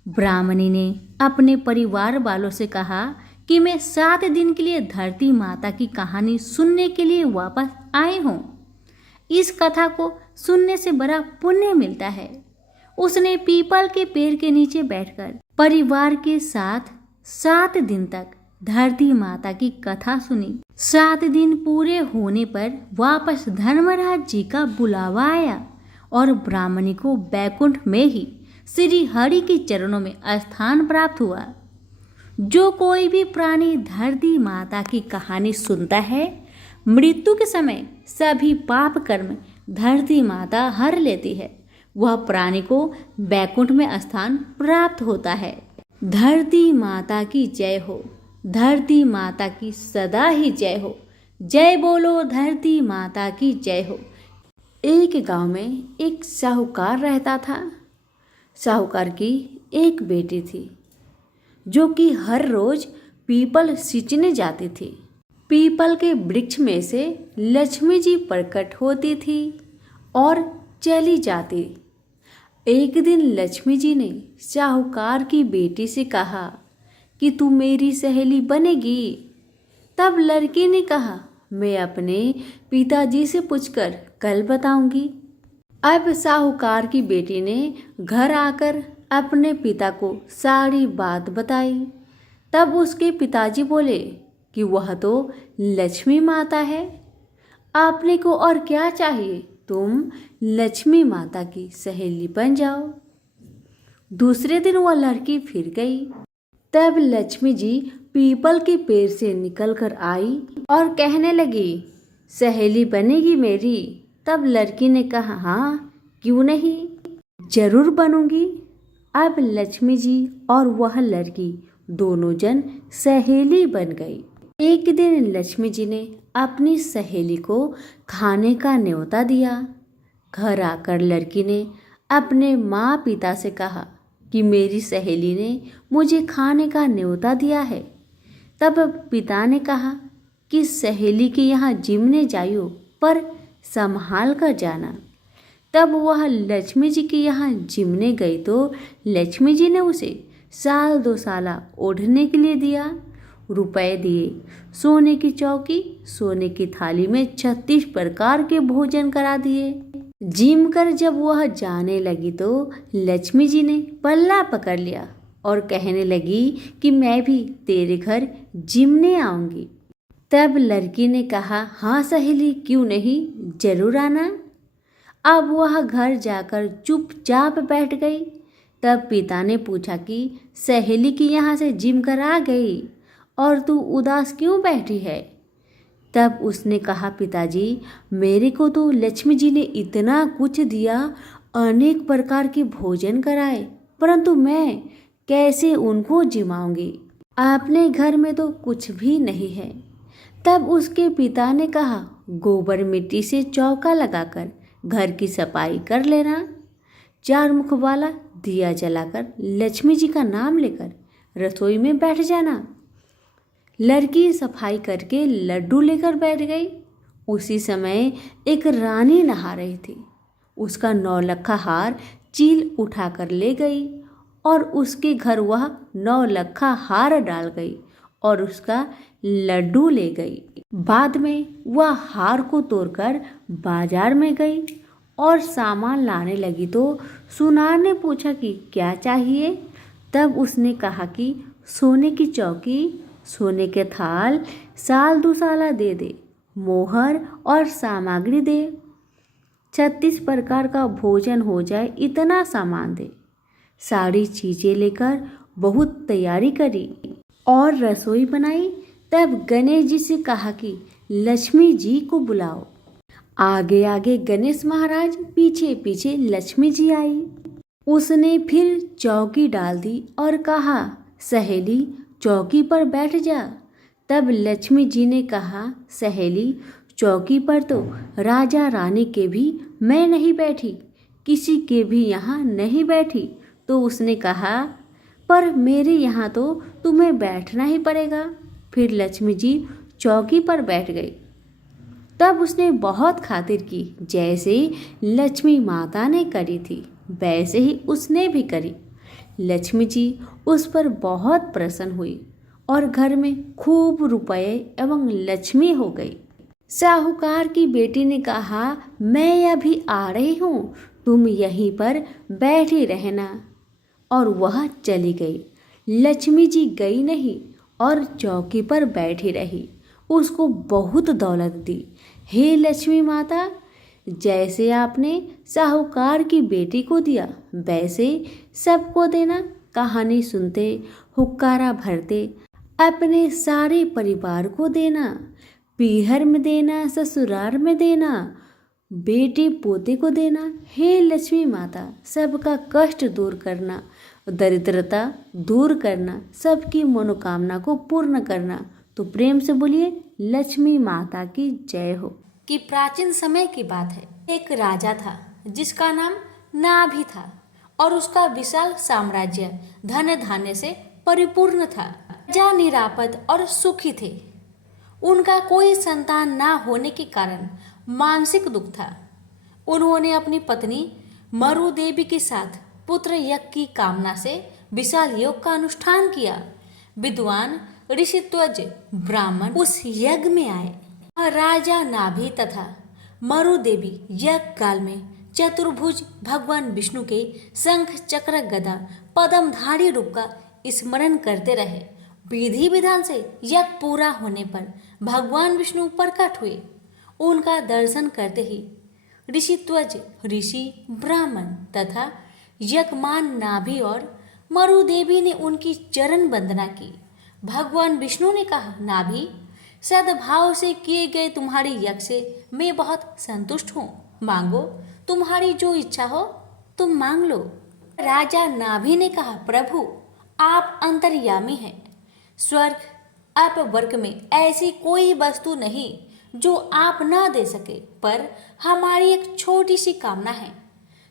ब्राह्मणी ने अपने परिवार वालों से कहा कि मैं 7 दिन के लिए धरती माता की कहानी सुनने के लिए वापस आई हूँ। इस कथा को सुनने से बड़ा पुण्य मिलता है। उसने पीपल के पेड़ के नीचे बैठकर परिवार के साथ 7 दिन तक धरती माता की कथा सुनी। 7 दिन पूरे होने पर वापस धर्मराज जी का बुलावा आया और ब्राह्मणी को बैकुंठ में ही श्री हरि के चरणों में स्थान प्राप्त हुआ। जो कोई भी प्राणी धरती माता की कहानी सुनता है, मृत्यु के समय सभी पाप कर्म धरती माता हर लेती है। वह प्राणी को बैकुंठ में स्थान प्राप्त होता है। धरती माता की जय हो, धरती माता की सदा ही जय हो। जय बोलो धरती माता की जय हो। एक गांव में एक साहूकार रहता था। साहूकार की एक बेटी थी जो कि हर रोज पीपल सींचने जाती थी। पीपल के वृक्ष में से लक्ष्मी जी प्रकट होती थी और चली जाती। एक दिन लक्ष्मी जी ने साहूकार की बेटी से कहा कि तू मेरी सहेली बनेगी। तब लड़की ने कहा, मैं अपने पिताजी से पूछकर कल बताऊंगी। अब साहूकार की बेटी ने घर आकर अपने पिता को सारी बात बताई। तब उसके पिताजी बोले कि वह तो लक्ष्मी माता है, आपने को और क्या चाहिए, तुम लक्ष्मी माता की सहेली बन जाओ। दूसरे दिन वह लड़की फिर गई। तब लक्ष्मी जी पीपल के पेड़ से निकलकर आई और कहने लगी, सहेली बनेगी मेरी। तब लड़की ने कहा, हाँ क्यों नहीं, जरूर बनूंगी। अब लक्ष्मी जी और वह लड़की दोनों जन सहेली बन गई। एक दिन लक्ष्मी जी ने अपनी सहेली को खाने का न्योता दिया। घर आकर लड़की ने अपने माँ पिता से कहा कि मेरी सहेली ने मुझे खाने का न्योता दिया है। तब पिता ने कहा कि सहेली के यहाँ जिमने जाइयो, पर संभाल कर जाना। तब वह लक्ष्मी जी के यहाँ जिमने गई तो लक्ष्मी जी ने उसे 1-2 साल ओढ़ने के लिए दिया। रुपए दिए, सोने की चौकी, सोने की थाली में 36 प्रकार के भोजन करा दिए। जिम कर जब वह जाने लगी तो लक्ष्मी जी ने पल्ला पकड़ लिया और कहने लगी कि मैं भी तेरे घर जिमने आऊंगी। तब लड़की ने कहा, हाँ सहेली क्यों नहीं, जरूर आना। अब वह घर जाकर चुपचाप बैठ गई। तब पिता ने पूछा कि सहेली की यहाँ से जिम कर आ गई और तू उदास क्यों बैठी है। तब उसने कहा, पिताजी मेरे को तो लक्ष्मी जी ने इतना कुछ दिया, अनेक प्रकार के भोजन कराए, परंतु मैं कैसे उनको जिमाऊंगी, अपने घर में तो कुछ भी नहीं है। तब उसके पिता ने कहा, गोबर मिट्टी से चौका लगाकर घर की सफाई कर लेना, 4 मुख वाला दिया जलाकर लक्ष्मी जी का नाम लेकर रसोई में बैठ जाना। लड़की सफाई करके लड्डू लेकर बैठ गई। उसी समय एक रानी नहा रही थी। उसका नौलखा हार चील उठाकर ले गई और उसके घर वह नौलखा हार डाल गई और उसका लड्डू ले गई। बाद में वह हार को तोड़कर बाजार में गई और सामान लाने लगी तो सुनार ने पूछा कि क्या चाहिए। तब उसने कहा कि सोने की चौकी, सोने के थाल, साल दुसाला दे दे, मोहर और सामग्री दे, 36 प्रकार का भोजन हो जाए इतना सामान दे। सारी चीजें लेकर बहुत तैयारी करी और रसोई बनाई। तब गणेश जी से कहा कि लक्ष्मी जी को बुलाओ। आगे आगे गणेश महाराज, पीछे पीछे लक्ष्मी जी आई। उसने फिर चौकी डाल दी और कहा, सहेली चौकी पर बैठ जा। तब लक्ष्मी जी ने कहा, सहेली चौकी पर तो राजा रानी के भी मैं नहीं बैठी, किसी के भी यहाँ नहीं बैठी। तो उसने कहा, पर मेरे यहाँ तो तुम्हें बैठना ही पड़ेगा। फिर लक्ष्मी जी चौकी पर बैठ गई। तब उसने बहुत खातिर की, जैसे लक्ष्मी माता ने करी थी वैसे ही उसने भी करी। लक्ष्मी जी उस पर बहुत प्रसन्न हुई और घर में खूब रुपए एवं लक्ष्मी हो गई। साहूकार की बेटी ने कहा, मैं अभी आ रही हूँ, तुम यहीं पर बैठी रहना। और वह चली गई। लक्ष्मी जी गई नहीं और चौकी पर बैठी रही। उसको बहुत दौलत दी। हे लक्ष्मी माता, जैसे आपने साहूकार की बेटी को दिया वैसे सबको देना। कहानी सुनते, हुक्कारा भरते अपने सारे परिवार को देना, पीहर में देना, ससुराल में देना, बेटे पोते को देना। हे लक्ष्मी माता, सबका कष्ट दूर करना, दरिद्रता दूर करना, सबकी मनोकामना को पूर्ण करना। तो प्रेम से बोलिए लक्ष्मी माता की जय हो। कि प्राचीन समय की बात है, एक राजा था जिसका नाम नाभि था और उसका विशाल साम्राज्य धन धान्य से परिपूर्ण था। राजा निरापद और सुखी थे। उनका कोई संतान ना होने के कारण मानसिक दुख था। उन्होंने अपनी पत्नी मरु देवी के साथ पुत्र यज्ञ की कामना से विशाल योग का अनुष्ठान किया। विद्वान ऋषित्वज ब्राह्मण उस यज्ञ में आए। राजा नाभि तथा मरु देवी यज्ञ काल में चतुर्भुज भगवान विष्णु के शंख चक्र गदा पद्मधारी रूप का स्मरण करते रहे। विधि विधान से यज्ञ पूरा होने पर भगवान विष्णु प्रकट हुए। उनका दर्शन करते ही ऋषित्वज ऋषि ब्राह्मण तथा यज्ञमान नाभि और मरु देवी ने उनकी चरण वंदना की। भगवान विष्णु ने कहा, नाभि, सद्भाव से किए गए तुम्हारे यज्ञ से मैं बहुत संतुष्ट हूँ। मांगो, तुम्हारी जो इच्छा हो तुम मांग लो। राजा नाभि ने कहा, प्रभु आप अंतर्यामी हैं। स्वर्ग अपवर्ग में ऐसी कोई वस्तु नहीं जो आप ना दे सके, पर हमारी एक छोटी सी कामना है।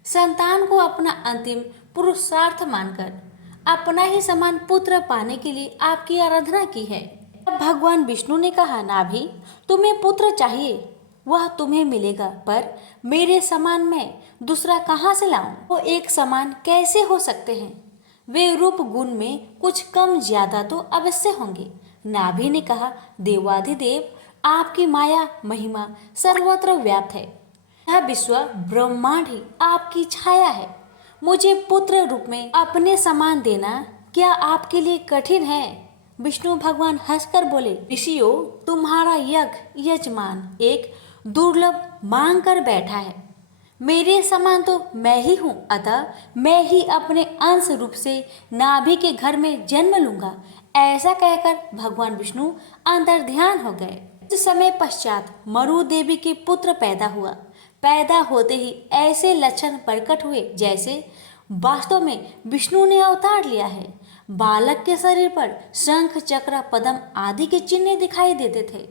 संतान को अपना अंतिम पुरुषार्थ मानकर अपना ही समान पुत्र पाने के लिए आपकी आराधना की है। तब भगवान विष्णु ने कहा, नाभि, तुम्हें पुत्र चाहिए वह तुम्हें मिलेगा, पर मेरे समान मैं दूसरा कहाँ से लाऊं? वो एक समान कैसे हो सकते हैं? वे रूप गुण में कुछ कम ज्यादा तो अवश्य होंगे। नाभि ने कहा, देवाधिदेव, आपकी माया महिमा सर्वत्र व्याप्त है। यह विश्व ब्रह्मांड ही आपकी छाया है। मुझे पुत्र रूप में अपने समान देना क्या आपके लिए कठिन है? विष्णु भगवान हंसकर बोले, ऋषियों, तुम्हारा यज्ञ यजमान एक दुर्लभ मांग कर बैठा है। मेरे समान तो मैं ही हूँ, अतः मैं ही अपने अंश रूप से नाभि के घर में जन्म लूंगा। ऐसा कहकर भगवान विष्णु अंतर्ध्यान हो गए। कुछ समय पश्चात मरु देवी के पुत्र पैदा हुआ। पैदा होते ही ऐसे लक्षण प्रकट हुए जैसे वास्तव में विष्णु ने अवतार लिया है। बालक के शरीर पर शंख चक्र पद्म आदि के चिन्ह दिखाई देते थे।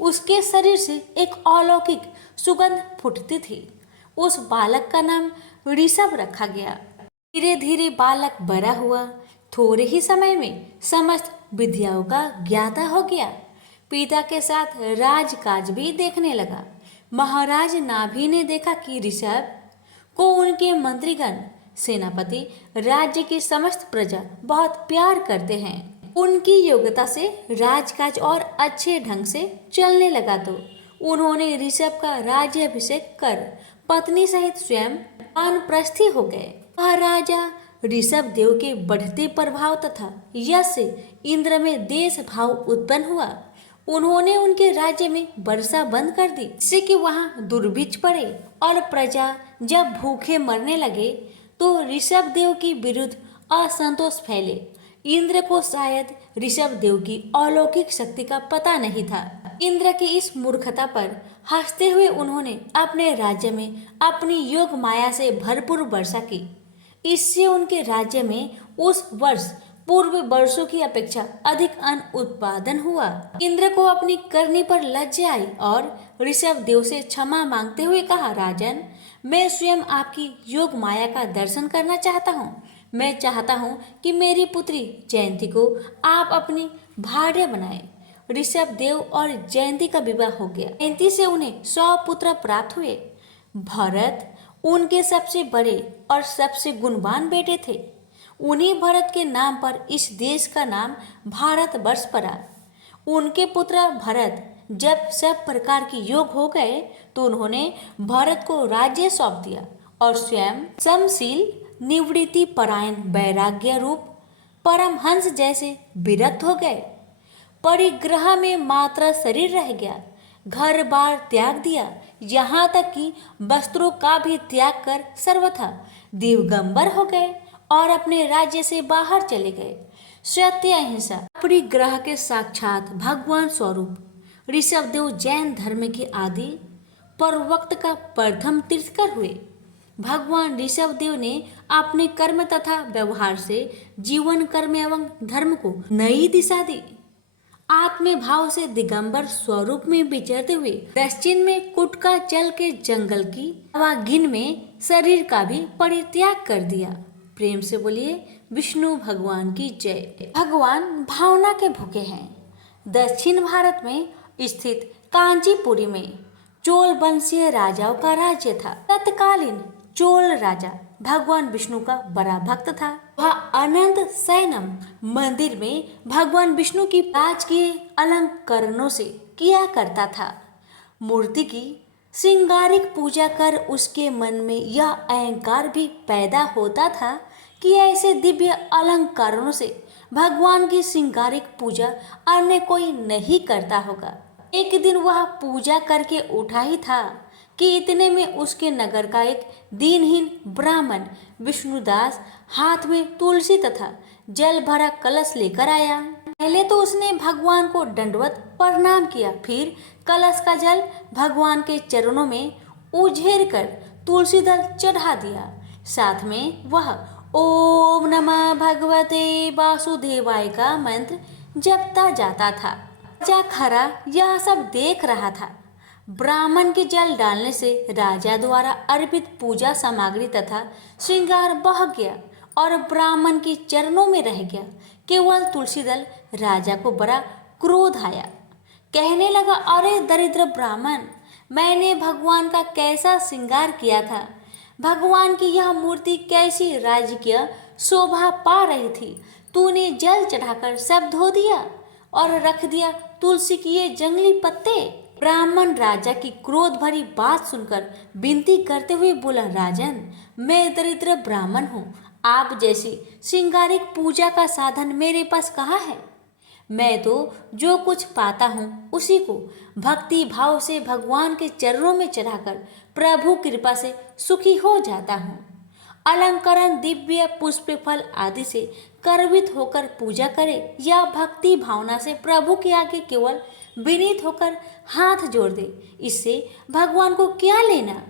उसके शरीर से एक अलौकिक सुगंध फूटती थी। उस बालक का नाम ऋषभ रखा गया। धीरे धीरे बालक बड़ा हुआ। थोड़े ही समय में समस्त विद्याओं का ज्ञाता हो गया। पिता के साथ राजकाज भी देखने लगा। महाराज नाभि ने देखा कि ऋषभ को उनके मंत्रीगण, सेनापति, राज्य की समस्त प्रजा बहुत प्यार करते हैं। उनकी योग्यता से राजकाज और अच्छे ढंग से चलने लगा तो उन्होंने ऋषभ का राज्याभिषेक कर पत्नी सहित स्वयं वानप्रस्थी हो गए। वह राजा ऋषभ देव के बढ़ते प्रभाव तथा यश से इंद्र में देश भाव उत्पन्न हुआ। उन्होंने उनके राज्य में वर्षा बंद कर दी, जिससे कि वहां दुर्भिक्ष पड़े और प्रजा जब भूखे मरने लगे तो ऋषभ देव के विरुद्ध असंतोष फैले। इंद्र को शायद ऋषभ देव की अलौकिक शक्ति का पता नहीं था। इंद्र की इस मूर्खता पर हंसते हुए उन्होंने अपने राज्य में अपनी योग माया से भरपूर वर्षा की। इससे उनके राज्य में उस वर्ष पूर्व वर्षों की अपेक्षा अधिक अन्न उत्पादन हुआ। इंद्र को अपनी करनी पर लज्जा आई और ऋषभ देव से क्षमा मांगते हुए कहा, राजन, मैं स्वयं आपकी योग माया का दर्शन करना चाहता हूँ। मैं चाहता हूँ कि मेरी पुत्री जयंती को आप अपनी भार्या बनाए। ऋषभ देव और जयंती का विवाह हो गया। जयंती से उन्हें 100 पुत्र प्राप्त हुए। भरत उनके सबसे बड़े और सबसे गुणवान बेटे थे। उन्हीं भरत के नाम पर इस देश का नाम भारतवर्ष पड़ा। उनके पुत्र भरत जब सब प्रकार के योग हो गए तो उन्होंने भरत को राज्य सौंप दिया और स्वयं समशील, निवृत्ति परायण, वैराग्य रूप परमहंस जैसे विरक्त हो गए। परिग्रह में मात्र शरीर रह गया, घर बार त्याग दिया, यहाँ तक कि वस्त्रों का भी त्याग कर सर्वथा दिगंबर हो गए और अपने राज्य से बाहर चले गए। सत्य अहिंसा परिग्रह के साक्षात भगवान स्वरूप ऋषभदेव जैन धर्म के आदि प्रवक्त का प्रथम तीर्थकर हुए। भगवान ऋषभदेव ने अपने कर्म तथा व्यवहार से जीवन, कर्म एवं धर्म को नई दिशा दी। आत्म भाव से दिगंबर स्वरूप में विचरते हुए दक्षिण में कुटका जल के जंगल की आवागिन में शरीर का भी परित्याग कर दिया। प्रेम से बोलिए विष्णु भगवान की जय। भगवान भावना के भूखे हैं। दक्षिण भारत में स्थित कांचीपुरी में चोल वंशीय राजाओं का राज्य था। तत्कालीन चोल राजा भगवान विष्णु का बड़ा भक्त था। वह अनंत शयनम मंदिर में भगवान विष्णु की राजकीय अलंकरणों से किया करता था। मूर्ति की श्रृंगारिक पूजा कर उसके मन में यह अहंकार भी पैदा होता था कि ऐसे दिव्य अलंकारों से भगवान की श्रृंगारिक पूजा अन्य कोई नहीं करता होगा। एक दिन वह पूजा करके उठा ही था कि इतने में उसके नगर का एक दीनहीन ब्राह्मण विष्णुदास हाथ में तुलसी तथा जल भरा कलश लेकर आया। पहले तो उसने भगवान को दंडवत प्रणाम किया, फिर कलश का जल भगवान के चरणों में उझेर कर तुलसी दल चढ़ा दिया। साथ में वह ओम नमः भगवते वासुदेवाय का मंत्र जपता जाता था। राजा खरा यह सब देख रहा था। ब्राह्मण के जल डालने से राजा द्वारा अर्पित पूजा सामग्री तथा श्रृंगार बह गया और ब्राह्मण के चरणों में रह गया केवल तुलसी दल। राजा को बड़ा क्रोध आया। कहने लगा, अरे दरिद्र ब्राह्मण, मैंने भगवान का कैसा श्रृंगार किया था। भगवान की यह मूर्ति कैसी राजकीय शोभा पा रही थी। तूने जल चढ़ाकर सब धो दिया और रख दिया तुलसी के ये जंगली पत्ते। ब्राह्मण राजा की क्रोध भरी बात सुनकर विनती करते हुए बोला, राजन, मैं दरिद्र ब्राह्मण हूँ। आप जैसी श्रृंगारिक पूजा का साधन मेरे पास कहाँ है। मैं तो जो कुछ पाता हूँ उसी को भक्ति भाव से भगवान के चरणों में चढ़ाकर प्रभु कृपा से सुखी हो जाता हूँ। अलंकरण, दिव्य पुष्प, फल आदि से गर्वित होकर पूजा करे या भक्ति भावना से प्रभु के आगे केवल विनीत होकर हाथ जोड़ दे, इससे भगवान को क्या लेना।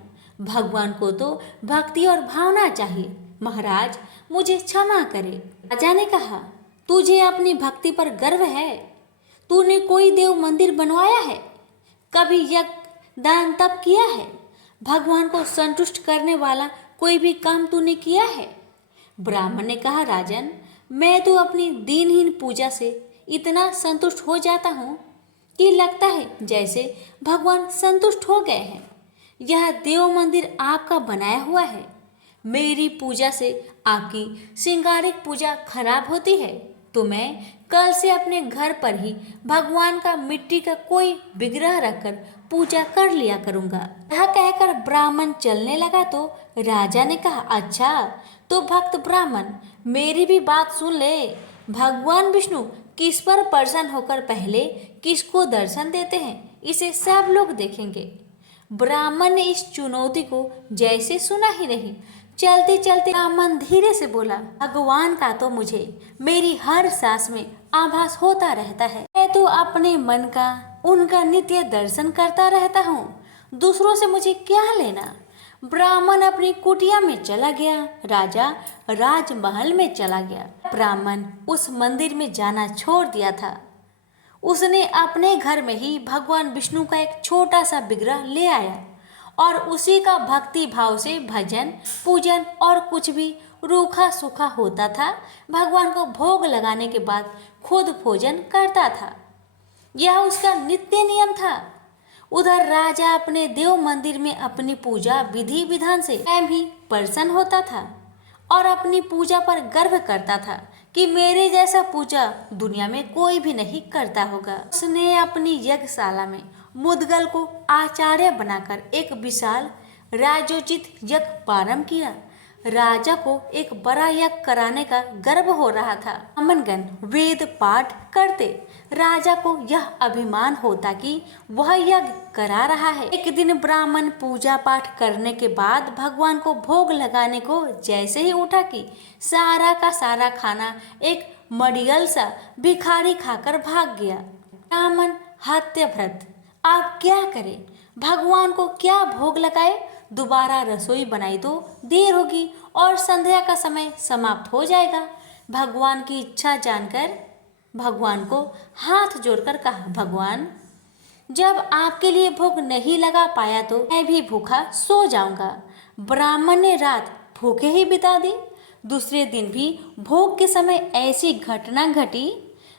भगवान को तो भक्ति और भावना चाहिए। महाराज, मुझे क्षमा करे। राजा ने कहा, तुझे अपनी भक्ति पर गर्व है। तूने कोई देव मंदिर बनवाया है, कभी यज्ञ दान तप किया है, भगवान को संतुष्ट करने वाला कोई भी काम तूने किया है। ब्राह्मण ने कहा, राजन, मैं तो अपनी दीनहीन पूजा से इतना संतुष्ट हो जाता हूँ कि लगता है जैसे भगवान संतुष्ट हो गए हैं। यह देव मंदिर आपका बनाया हुआ है, मेरी पूजा से आपकी श्रृंगारिक पूजा खराब होती है तो मैं कल से अपने घर पर ही भगवान का मिट्टी का कोई विग्रह रखकर पूजा कर लिया करूंगा। यह कहकर ब्राह्मण चलने लगा तो राजा ने कहा, अच्छा तो भक्त ब्राह्मण मेरी भी बात सुन ले। भगवान विष्णु किस पर प्रसन्न होकर पहले किसको दर्शन देते हैं इसे सब लोग देखेंगे। ब्राह्मण ने इस चुनौती को जैसे सुना ही नहीं। चलते चलते ब्राह्मण धीरे से बोला, भगवान का तो मुझे मेरी हर सांस में आभास होता रहता है। मैं तो अपने मन का उनका नित्य दर्शन करता रहता हूँ, दूसरों से मुझे क्या लेना। ब्राह्मण अपनी कुटिया में चला गया, राजा राजमहल में चला गया। ब्राह्मण उस मंदिर में जाना छोड़ दिया था। उसने अपने घर में ही भगवान विष्णु का एक छोटा सा विग्रह ले आया और उसी का भक्ति भाव से भजन पूजन और कुछ भी रूखा सूखा होता था भगवान को भोग लगाने के बाद खुद भोजन करता था। यह उसका नित्य नियम था। उधर राजा अपने देव मंदिर में अपनी पूजा विधि विधान से स्वयं ही प्रसन्न होता था और अपनी पूजा पर गर्व करता था कि मेरे जैसा पूजा दुनिया में कोई भी नहीं करता होगा। उसने अपनी यज्ञशाला में मुद्गल को आचार्य बनाकर एक विशाल राजोचित यज्ञ प्रारंभ किया। राजा को एक बड़ा यज्ञ कराने का गर्व हो रहा था। ब्राह्मणगण वेद पाठ करते, राजा को यह अभिमान होता कि वह यज्ञ करा रहा है। एक दिन ब्राह्मण पूजा पाठ करने के बाद भगवान को भोग लगाने को जैसे ही उठा कि सारा का सारा खाना एक मडियल सा भिखारी खाकर भाग गया। ब्राह्मण हत्यभ्रत आप क्या करें, भगवान को क्या भोग लगाए। दोबारा रसोई बनाई तो देर होगी और संध्या का समय समाप्त हो जाएगा। भगवान की इच्छा जानकर भगवान को हाथ जोड़कर कहा, भगवान जब आपके लिए भोग नहीं लगा पाया तो मैं भी भूखा सो जाऊंगा। ब्राह्मण ने रात भूखे ही बिता दी। दूसरे दिन भी भोग के समय ऐसी घटना घटी।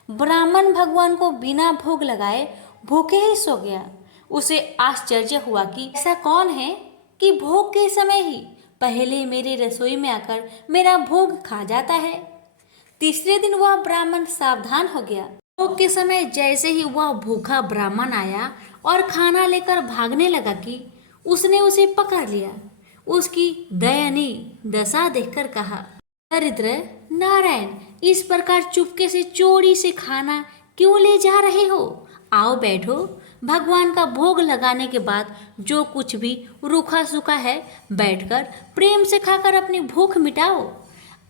ब्राह्मण भगवान को बिना भोग लगाए भूखे ही सो गया। उसे आश्चर्य हुआ कि ऐसा कौन है कि भोग के समय ही पहले मेरे रसोई में आकर मेरा भोग खा जाता है। तीसरे दिन वह ब्राह्मण सावधान हो गया। भोग के समय जैसे ही वह भूखा ब्राह्मण आया और खाना लेकर भागने लगा कि उसने उसे पकड़ लिया। उसकी दयनीय दशा देखकर कहा, दरिद्र नारायण, इस प्रकार चुपके से चोरी से खाना क्यों ले जा रहे हो? आओ बैठो, भगवान का भोग लगाने के बाद जो कुछ भी रूखा सूखा है बैठकर प्रेम से खाकर अपनी भूख मिटाओ।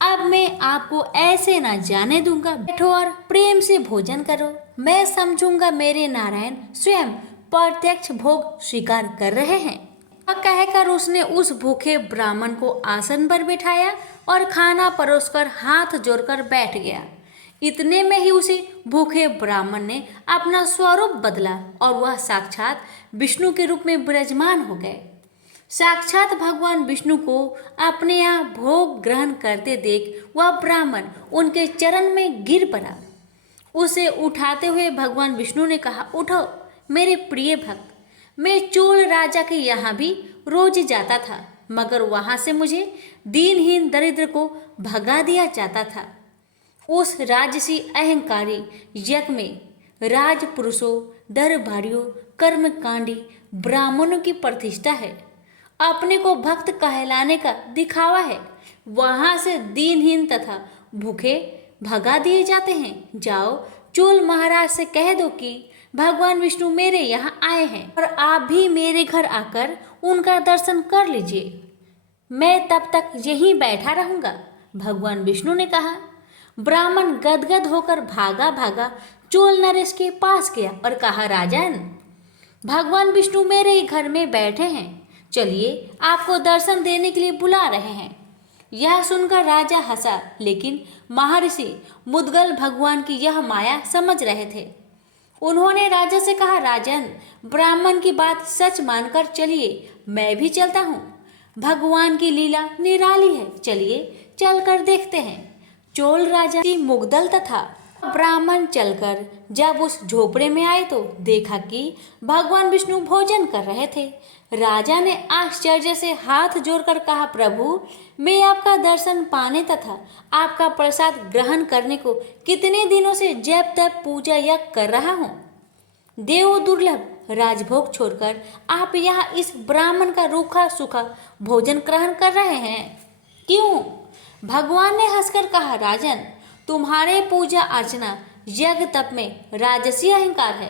अब मैं आपको ऐसे ना जाने दूंगा। बैठो और प्रेम से भोजन करो। मैं समझूंगा मेरे नारायण स्वयं प्रत्यक्ष भोग स्वीकार कर रहे हैं। कहकर उसने उस भूखे ब्राह्मण को आसन पर बिठाया और खाना परोसकर हाथ जोड़कर बैठ गया। इतने में ही उसे भूखे ब्राह्मण ने अपना स्वरूप बदला और वह साक्षात विष्णु के रूप में विराजमान हो गए। साक्षात भगवान विष्णु को अपने यहाँ भोग ग्रहण करते देख वह ब्राह्मण उनके चरण में गिर पड़ा। उसे उठाते हुए भगवान विष्णु ने कहा, उठो मेरे प्रिय भक्त, मैं चोल राजा के यहाँ भी रोज जाता था, मगर वहाँ से मुझे दीनहीन दरिद्र को भगा दिया जाता था। उस राजसी अहंकारी यज्ञ में राजपुरुषों, दरबारियों, कर्मकांडी ब्राह्मणों की प्रतिष्ठा है। अपने को भक्त कहलाने का दिखावा है। वहाँ से दीनहीन तथा भूखे भगा दिए जाते हैं। जाओ चोल महाराज से कह दो कि भगवान विष्णु मेरे यहाँ आए हैं और आप भी मेरे घर आकर उनका दर्शन कर लीजिए। मैं तब तक यहीं बैठा रहूँगा। भगवान विष्णु ने कहा। ब्राह्मण गदगद होकर भागा भागा चोल नरेश के पास गया और कहा, राजन, भगवान विष्णु मेरे ही घर में बैठे हैं, चलिए आपको दर्शन देने के लिए बुला रहे हैं। यह सुनकर राजा हंसा, लेकिन महर्षि मुद्गल भगवान की यह माया समझ रहे थे। उन्होंने राजा से कहा, राजन, ब्राह्मण की बात सच मानकर चलिए, मैं भी चलता हूँ। भगवान की लीला निराली है, चलिए चलकर देखते हैं। चोल राजा मुग्दल तथा ब्राह्मण चलकर जब उस झोपड़े में आए तो देखा कि भगवान विष्णु भोजन कर रहे थे। राजा ने आश्चर्य से हाथ जोड़कर कहा, प्रभु, मैं आपका दर्शन पाने तथा आपका प्रसाद ग्रहण करने को कितने दिनों से जप तप पूजा यज्ञ कर रहा हूँ। देव दुर्लभ राजभोग छोड़कर आप यहाँ इस ब्राह्मण का रूखा सूखा भोजन ग्रहण कर रहे हैं, क्यों? भगवान ने हंसकर कहा, राजन, तुम्हारे पूजा अर्चना यज्ञ तप में राजसी अहंकार है,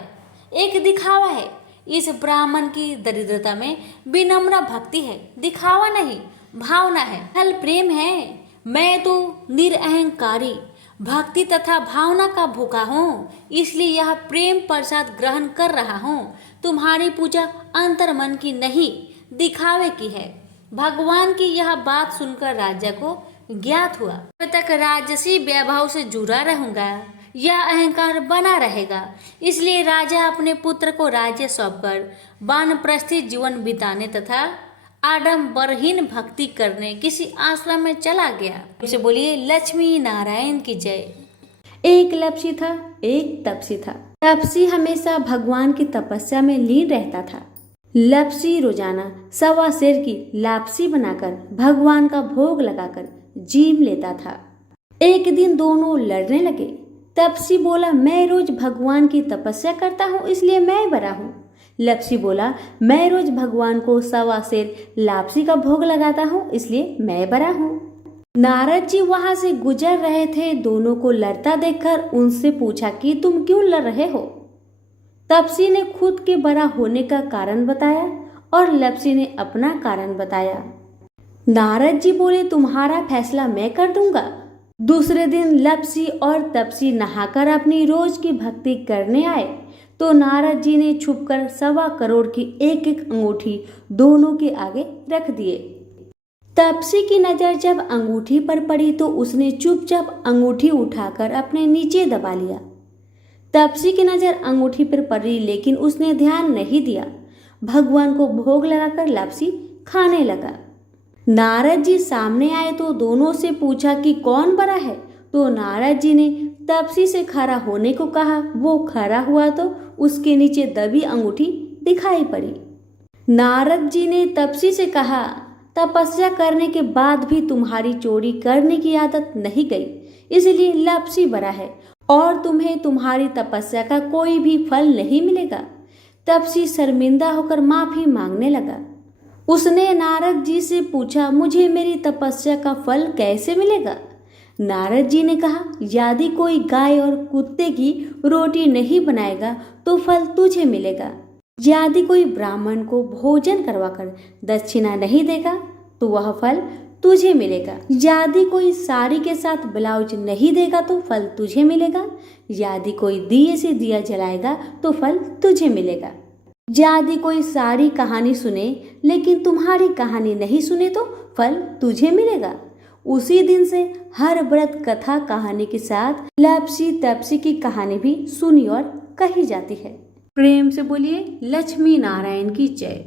एक दिखावा है। इस ब्राह्मण की दरिद्रता में विनम्र भक्ति है, दिखावा नहीं, भावना है, फल प्रेम है। मैं तो निरअहंकारी भक्ति तथा भावना का भूखा हूँ, इसलिए यह प्रेम प्रसाद ग्रहण कर रहा हूँ। तुम्हारी पूजा अंतर मन की नहीं, दिखावे की है। भगवान की यह बात सुनकर राजा को ज्ञात हुआ, जब तक राजसी वैभव से जुड़ा रहूंगा यह अहंकार बना रहेगा। इसलिए राजा अपने पुत्र को राज्य सौंपकर वानप्रस्थी जीवन बिताने तथा आडंबरहीन भक्ति करने किसी आश्रम में चला गया। उसे बोलिए लक्ष्मी नारायण की जय। एक लपसी था, एक तपसी था। तपसी हमेशा भगवान की तपस्या में लीन रहता था। लपसी रोजाना 1.25 सेर की लापसी बनाकर भगवान का भोग लगाकर जीम लेता था। एक दिन दोनों लड़ने लगे। तपसी बोला, मैं रोज भगवान की तपस्या करता हूँ, इसलिए मैं बड़ा हूँ। लपसी बोला, मैं रोज भगवान को 1.25 सेर लापसी का भोग लगाता हूँ, इसलिए मैं बड़ा हूँ। नारद जी वहां से गुजर रहे थे। दोनों को लड़ता देखकर उनसे पूछा कि तुम क्यों लड़ रहे हो? तपसी ने खुद के बड़ा होने का कारण बताया और लपसी ने अपना कारण बताया। नारद जी बोले, तुम्हारा फैसला मैं कर दूंगा। दूसरे दिन लपसी और तपसी नहाकर अपनी रोज की भक्ति करने आए तो नारद जी ने छुपकर 1.25 करोड़ की एक एक अंगूठी दोनों के आगे रख दिए। तपसी की नजर जब अंगूठी पर पड़ी तो उसने चुपचाप अंगूठी उठाकर अपने नीचे दबा लिया। तपसी की नजर अंगूठी पर पड़ी लेकिन उसने ध्यान नहीं दिया। भगवान को भोग लगाकर लपसी खाने लगा। नारद जी सामने आए तो दोनों से पूछा कि कौन बड़ा है, तो नारद जी ने तपसी से खड़ा होने को कहा। वो खड़ा हुआ तो उसके नीचे दबी अंगूठी दिखाई पड़ी। नारद जी ने तपसी से कहा, तपस्या करने के बाद भी तुम्हारी चोरी करने की आदत नहीं गई, इसलिए लपसी बड़ा है और तुम्हें तुम्हारी तपस्या का कोई भी फल नहीं मिलेगा। तपसी शर्मिंदा होकर माफी मांगने लगा। उसने नारद जी से पूछा, मुझे मेरी तपस्या का फल कैसे मिलेगा? नारद जी ने कहा, यदि कोई गाय और कुत्ते की रोटी नहीं बनाएगा तो फल तुझे मिलेगा। यदि कोई ब्राह्मण को भोजन करवाकर दक्षिणा नहीं देगा तो वह फल तुझे मिलेगा। यदि कोई साड़ी के साथ ब्लाउज नहीं देगा तो फल तुझे मिलेगा। यदि कोई दिए से दिया जलाएगा तो फल तुझे मिलेगा। यदि कोई सारी कहानी सुने लेकिन तुम्हारी कहानी नहीं सुने तो फल तुझे मिलेगा। उसी दिन से हर व्रत कथा कहानी के साथ लपसी तपसी की कहानी भी सुनी और कही जाती है। प्रेम से बोलिए लक्ष्मी नारायण की जय।